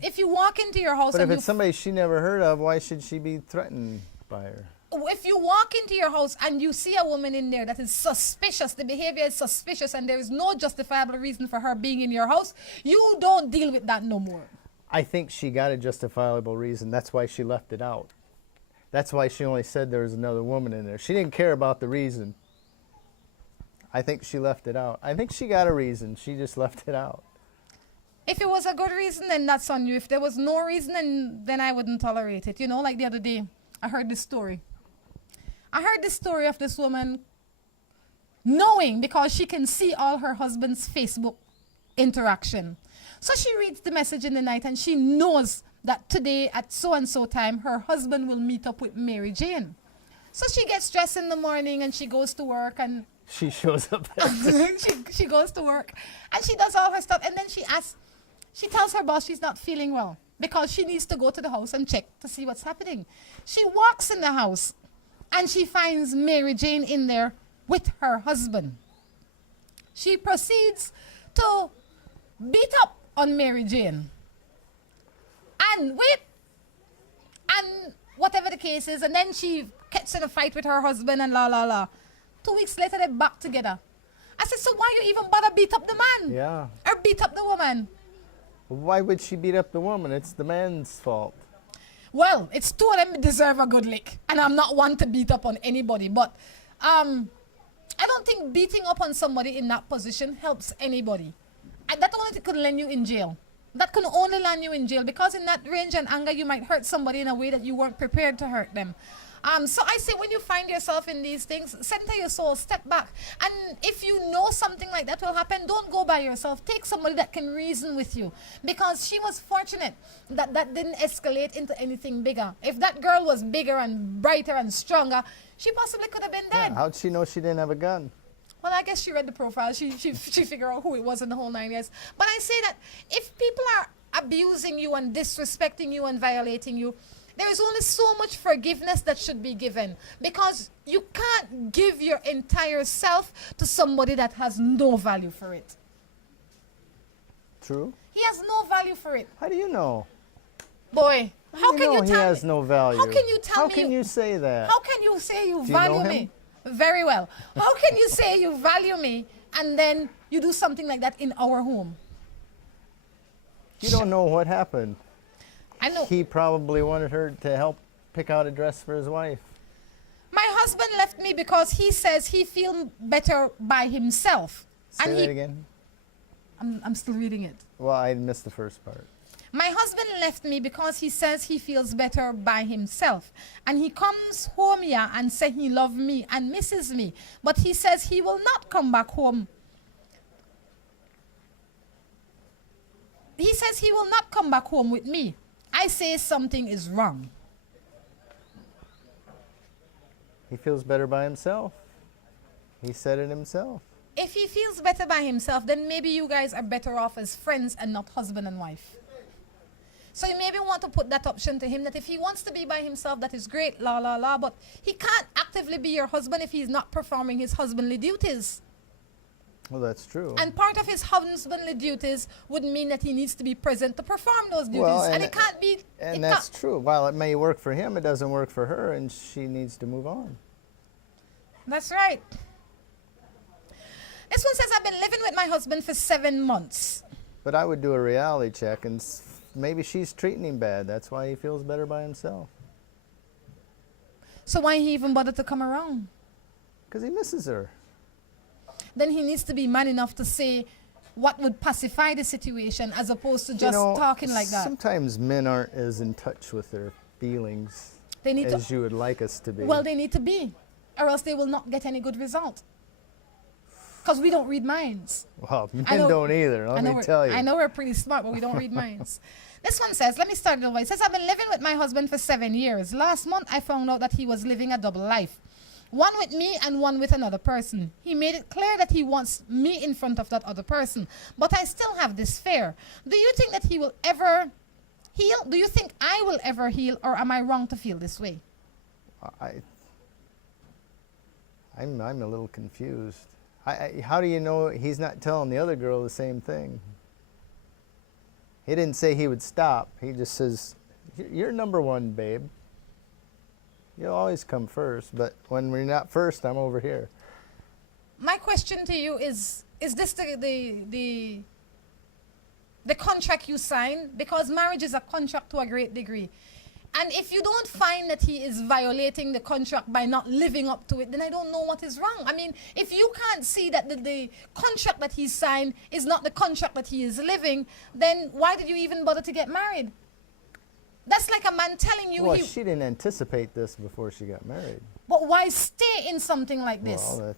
if you walk into your house, but if it's somebody she never heard of, why should she be threatened by her? If you walk into your house and you see a woman in there that is suspicious, the behavior is suspicious, and there is no justifiable reason for her being in your house, you don't deal with that no more. I think she got a justifiable reason. That's why she left it out. That's why she only said there was another woman in there. She didn't care about the reason. I think she left it out. I think she got a reason. She just left it out. If it was a good reason, then that's on you. If there was no reason, then I wouldn't tolerate it. You know, like the other day, I heard this story. I heard the story of this woman knowing, because she can see all her husband's Facebook interaction. So she reads the message in the night and she knows that today at so-and-so time, her husband will meet up with Mary Jane. So she gets dressed in the morning and she goes to work and... She shows up there. she goes to work and she does all her stuff, and then she tells her boss she's not feeling well because she needs to go to the house and check to see what's happening. She walks in the house and she finds Mary Jane in there with her husband. She proceeds to beat up on Mary Jane. And whatever the case is, and then she gets in a fight with her husband and la la la. 2 weeks later, they're back together. I said, so why you even bother beat up the man? Yeah. Or beat up the woman? Why would she beat up the woman? It's the man's fault. Well, it's two of them deserve a good lick. And I'm not one to beat up on anybody. But I don't think beating up on somebody in that position helps anybody. That only could land you in jail. That can only land you in jail, because in that rage and anger, you might hurt somebody in a way that you weren't prepared to hurt them. So I say, when you find yourself in these things, center your soul, step back. And if you know something like that will happen, don't go by yourself. Take somebody that can reason with you. Because she was fortunate that that didn't escalate into anything bigger. If that girl was bigger and brighter and stronger, she possibly could have been dead. Yeah, how'd she know she didn't have a gun? Well, I guess she read the profile. She figured out who it was in the whole 9 years. But I say that if people are abusing you and disrespecting you and violating you, there is only so much forgiveness that should be given, because you can't give your entire self to somebody that has no value for it. True. He has no value for it. How do you know? Boy, how can you tell me? He has no value. How can you tell me? How can you say that? How can you say you value me? Very well. How can you say you value me and then you do something like that in our home? You don't know what happened. I know. He probably wanted her to help pick out a dress for his wife. My husband left me because he says he feels better by himself. Say that again. I'm still reading it. Well, I missed the first part. My husband left me because he says he feels better by himself. And he comes home here and says he loves me and misses me. But he says he will not come back home. He says he will not come back home with me. I say something is wrong. He feels better by himself. He said it himself. If he feels better by himself, then maybe you guys are better off as friends and not husband and wife. So you maybe want to put that option to him, that if he wants to be by himself, that is great, la la la, but he can't actively be your husband if he's not performing his husbandly duties. Well, that's true. And part of his husbandly duties would mean that he needs to be present to perform those duties. Well, and it can't be... And that's true. While it may work for him, it doesn't work for her, and she needs to move on. That's right. This one says, I've been living with my husband for 7 months. But I would do a reality check, and maybe she's treating him bad. That's why he feels better by himself. So why he even bother to come around? Because he misses her. Then he needs to be man enough to say what would pacify the situation, as opposed to just talking like that. Sometimes men aren't as in touch with their feelings as you would like us to be. Well, they need to be. or else they will not get any good result. Because we don't read minds. Well, men don't either, let me tell you. I know we're pretty smart, but we don't read minds. This one says, let me start it over. It says, I've been living with my husband for 7 years. Last month, I found out that he was living a double life. One with me and one with another person. He made it clear that he wants me in front of that other person. But I still have this fear. Do you think that he will ever heal? Do you think I will ever heal, or am I wrong to feel this way? I'm a little confused. How do you know he's not telling the other girl the same thing? He didn't say he would stop. He just says, you're number one, babe. You'll always come first, but when we're not first, I'm over here. My question to you is this the contract you sign? Because marriage is a contract to a great degree. And if you don't find that he is violating the contract by not living up to it, then I don't know what is wrong. I mean, if you can't see that the contract that he signed is not the contract that he is living, then why did you even bother to get married? That's like a man telling you... Well, she didn't anticipate this before she got married. But why stay in something like this? Well,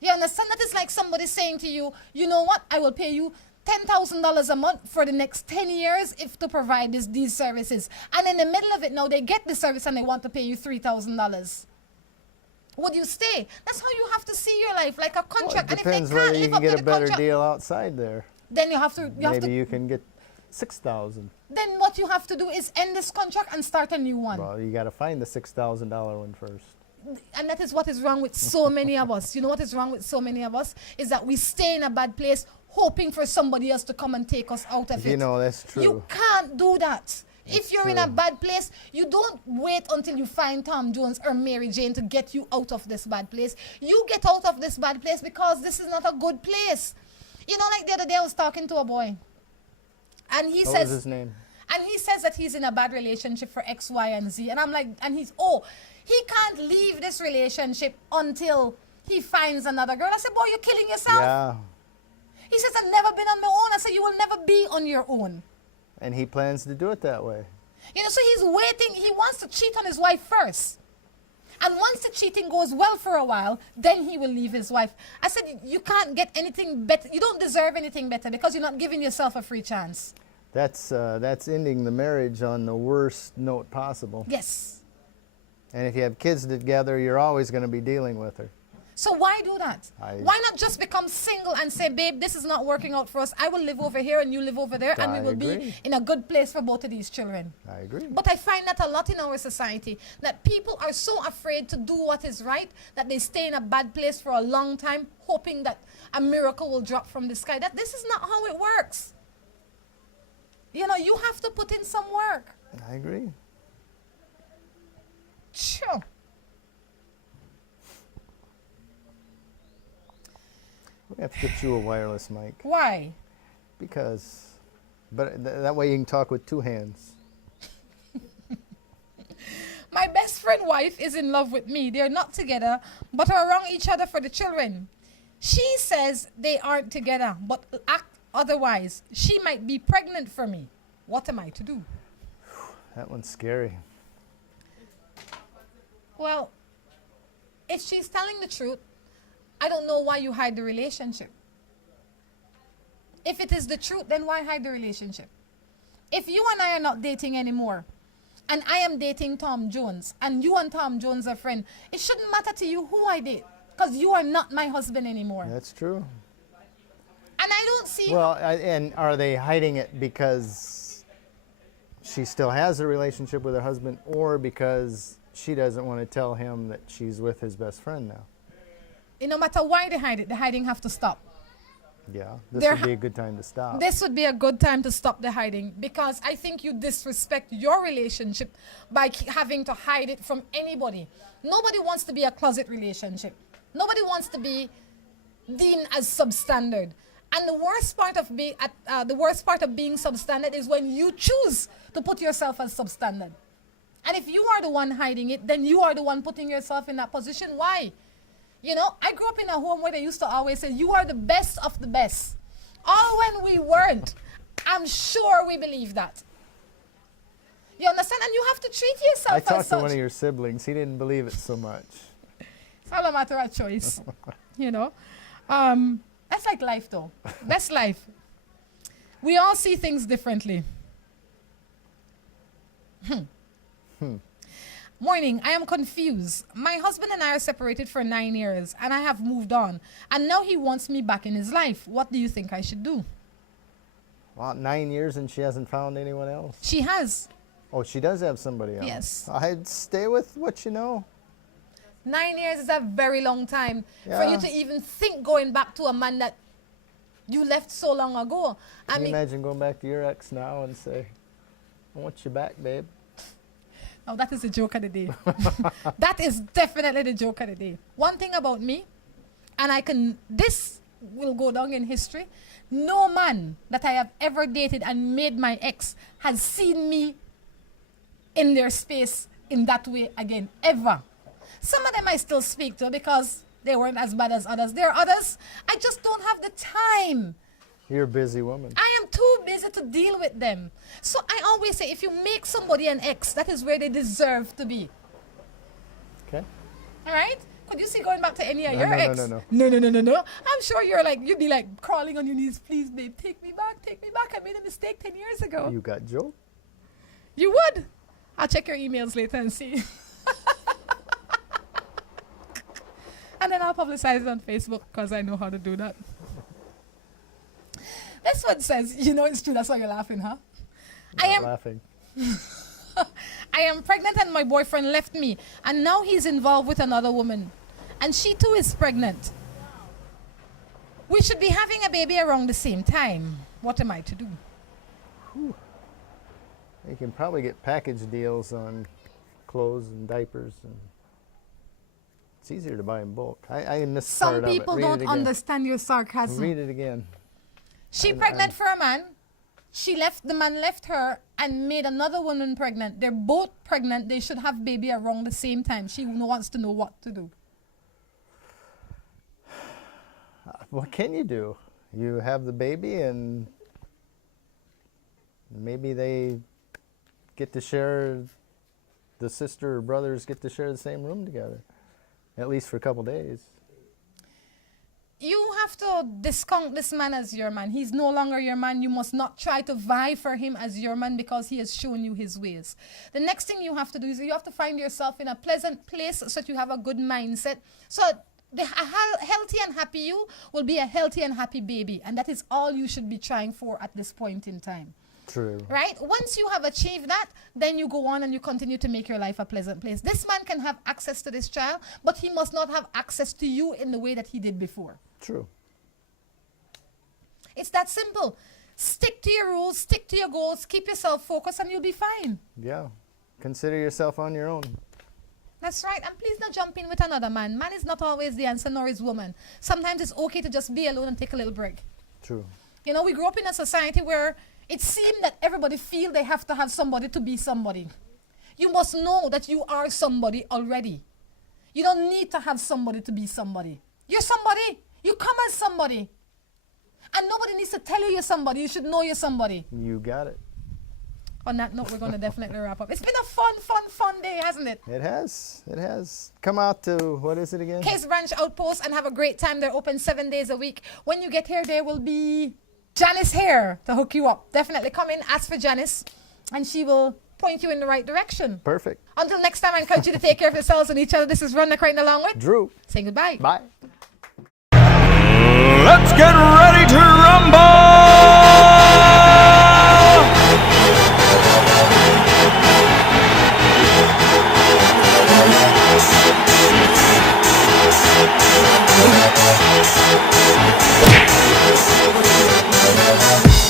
you understand? That is like somebody saying to you, you know what, I will pay you $10,000 a month for the next 10 years if to provide these services. And in the middle of it now, they get the service and they want to pay you $3,000. Would you stay? That's how you have to see your life, like a contract. Well, it depends whether you can get a better deal outside there. Then you have to... Maybe you can get $6,000. Then what you have to do is end this contract and start a new one. Well, you got to find the $6,000 one first. And that is what is wrong with so many of us. You know what is wrong with so many of us? Is that we stay in a bad place hoping for somebody else to come and take us out of it. You know, that's true. You can't do that. If you're in a bad place, you don't wait until you find Tom Jones or Mary Jane to get you out of this bad place. You get out of this bad place because this is not a good place. You know, like the other day I was talking to a boy. And he says... What was his name? And he says that he's in a bad relationship for X, Y, and Z. And I'm like, and he can't leave this relationship until he finds another girl. I said, boy, you're killing yourself. Yeah. He says, I've never been on my own. I said, you will never be on your own. And he plans to do it that way. You know, so he's waiting. He wants to cheat on his wife first. And once the cheating goes well for a while, then he will leave his wife. I said, you can't get anything better. You don't deserve anything better because you're not giving yourself a free chance. That's ending the marriage on the worst note possible. Yes. And if you have kids together, you're always going to be dealing with her. So why do that? Why not just become single and say, babe, this is not working out for us. I will live over here and you live over there, and we will be in a good place for both of these children. I agree. But I find that a lot in our society, that people are so afraid to do what is right that they stay in a bad place for a long time, hoping that a miracle will drop from the sky. That this is not how it works. You know, you have to put in some work. I agree. Sure. We have to get you a wireless mic. Why? Because, that way you can talk with two hands. My best friend wife is in love with me. They're not together, but are around each other for the children. She says they aren't together, but act otherwise. She might be pregnant for me. What am I to do? That one's scary. Well, if she's telling the truth, I don't know why you hide the relationship. If it is the truth, then why hide the relationship? If you and I are not dating anymore, and I am dating Tom Jones, and you and Tom Jones are friends, it shouldn't matter to you who I date, because you are not my husband anymore. That's true. And I don't see... Well, and are they hiding it because she still has a relationship with her husband, or because she doesn't want to tell him that she's with his best friend now? No matter why they hide it, the hiding have to stop. Yeah, this would be a good time to stop. This would be a good time to stop the hiding, because I think you disrespect your relationship by having to hide it from anybody. Nobody wants to be a closet relationship. Nobody wants to be deemed as substandard. And the worst part of being substandard is when you choose to put yourself as substandard. And if you are the one hiding it, then you are the one putting yourself in that position. Why? You know, I grew up in a home where they used to always say, you are the best of the best. All when we weren't. I'm sure we believe that. You understand? And you have to treat yourself as such. I talked to one of your siblings. He didn't believe it so much. all a matter of choice. You know? That's like life, though. That's life. We all see things differently. Morning, I am confused. My husband and I are separated for 9 years, and I have moved on. And now he wants me back in his life. What do you think I should do? Well, 9 years and she hasn't found anyone else? She has. Oh, she does have somebody else? Yes. I'd stay with what you know. 9 years is a very long time for Yeah. you to even think going back to a man that you left so long ago. Can you imagine going back to your ex now and say, I want you back, babe? Oh, that is the joke of the day. That is definitely the joke of the day. One thing about me, and this will go down in history, no man that I have ever dated and made my ex has seen me in their space in that way again, ever. Some of them I still speak to because they weren't as bad as others. There are others, I just don't have the time. You're a busy woman. I am too busy to deal with them. So I always say, if you make somebody an ex, that is where they deserve to be. Okay. All right? Could you see going back to any of No, your no, ex? no. I'm sure you'd be like crawling on your knees, please, babe, take me back. I made a mistake 10 years ago. You got Joe? You would. I'll check your emails later and see. And then I'll publicize it on Facebook because I know how to do that. This one says, you know it's true, that's why you're laughing, huh? I am laughing. I am pregnant and my boyfriend left me and now he's involved with another woman. And she too is pregnant. We should be having a baby around the same time. What am I to do? Whew. You can probably get package deals on clothes and diapers. And it's easier to buy in bulk. I missed Some part of it. people Read don't it again. understand your sarcasm. Read it again. She pregnant for a man. The man left her and made another woman pregnant. They're both pregnant. They should have baby around the same time. She wants to know what to do. What can you do? You have the baby and maybe they get to share, the sister or brothers get to share the same room together, at least for a couple days. You have to discount this man as your man. He's no longer your man. You must not try to vie for him as your man because he has shown you his ways. The next thing you have to do is you have to find yourself in a pleasant place so that you have a good mindset. So a healthy and happy you will be a healthy and happy baby. And that is all you should be trying for at this point in time. True. Right? Once you have achieved that, then you go on and you continue to make your life a pleasant place. This man can have access to this child, but he must not have access to you in the way that he did before. True. It's that simple. Stick to your rules, stick to your goals, keep yourself focused, and you'll be fine. Yeah. Consider yourself on your own. That's right. And please don't jump in with another man. Man is not always the answer, nor is woman. Sometimes it's okay to just be alone and take a little break. True. You know, we grew up in a society where it seemed that everybody feel they have to have somebody to be somebody. You must know that you are somebody already. You don't need to have somebody to be somebody. You're somebody. You come as somebody. And nobody needs to tell you you're somebody. You should know you're somebody. You got it. On that note, we're going to definitely wrap up. It's been a fun day, hasn't it? It has. It has. Come out to, what is it again? Case Branch Outpost and have a great time. They're open 7 days a week. When you get here, there will be Janice here to hook you up. Definitely come in, ask for Janice, and she will point you in the right direction. Perfect. Until next time, I encourage you to take care of yourselves and each other. This is Rhonda Crichton along with Drew. Saying goodbye. Bye. Let's get ready to rumble!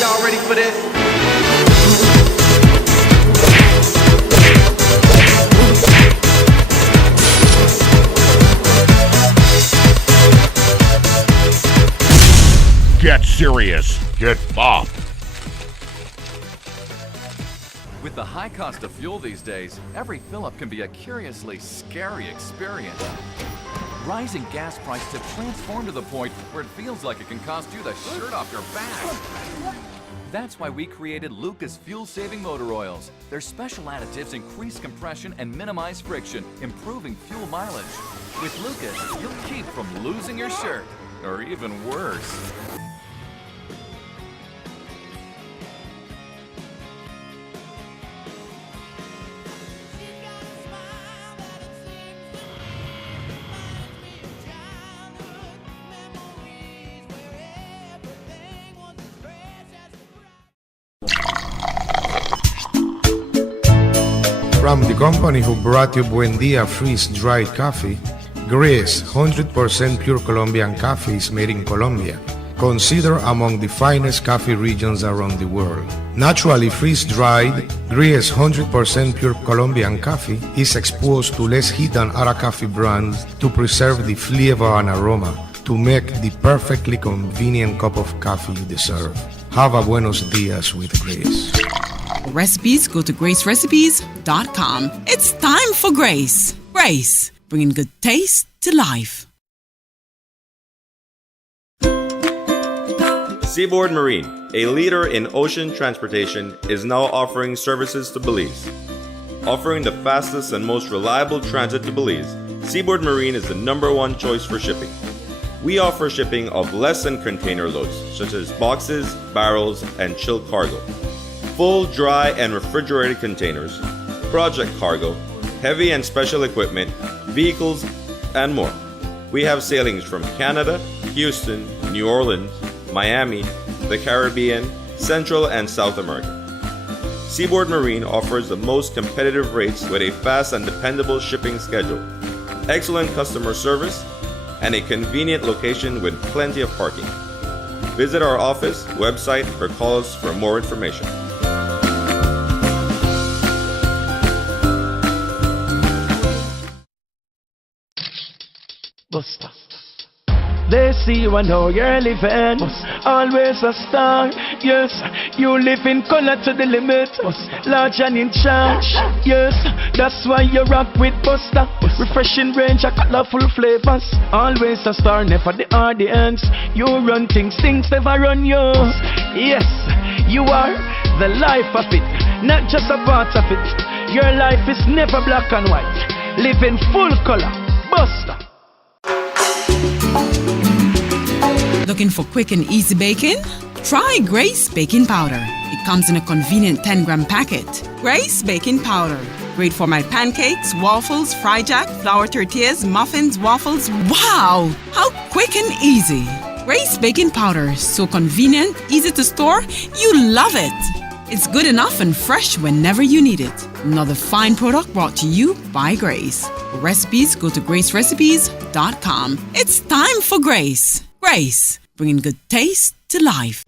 Y'all ready for this? Get serious. Get bopped. With the high cost of fuel these days, every fill-up can be a curiously scary experience. Rising gas prices have transformed to the point where it feels like it can cost you the shirt off your back. That's why we created Lucas fuel-saving motor oils. Their special additives increase compression and minimize friction, improving fuel mileage. With Lucas, you'll keep from losing your shirt, or even worse. From the company who brought you Buen Dia freeze-dried coffee, Gris 100% pure Colombian coffee is made in Colombia, considered among the finest coffee regions around the world. Naturally freeze-dried, Gris 100% pure Colombian coffee is exposed to less heat than other coffee brands to preserve the flavor and aroma to make the perfectly convenient cup of coffee you deserve. Have a buenos dias with Gris. For recipes, go to gracerecipes.com. It's time for Grace. Grace, bringing good taste to life. Seaboard Marine, a leader in ocean transportation, is now offering services to Belize. Offering the fastest and most reliable transit to Belize, Seaboard Marine is the #1 choice for shipping. We offer shipping of less than container loads, such as boxes, barrels, and chilled cargo. Full, dry, and refrigerated containers, project cargo, heavy and special equipment, vehicles, and more. We have sailings from Canada, Houston, New Orleans, Miami, the Caribbean, Central and South America. Seaboard Marine offers the most competitive rates with a fast and dependable shipping schedule, excellent customer service, and a convenient location with plenty of parking. Visit our office, website, or call us for more information. Buster. They see you and know you're living. Always a star. Yes, you live in color to the limit. Large and in charge. Yes, that's why you rock with Buster. Refreshing range of colorful flavors. Always a star, never the audience. You run things never run you. Yes, you are the life of it, not just a part of it. Your life is never black and white. Live in full color. Buster. Looking for quick and easy baking? Try Grace Baking Powder. It comes in a convenient 10-gram packet. Grace Baking Powder. Great for my pancakes, waffles, fry jack, flour tortillas, muffins, waffles. Wow! How quick and easy. Grace Baking Powder. So convenient, easy to store. You love it. It's good enough and fresh whenever you need it. Another fine product brought to you by Grace. For recipes, go to gracerecipes.com. It's time for Grace. Grace, bringing good taste to life.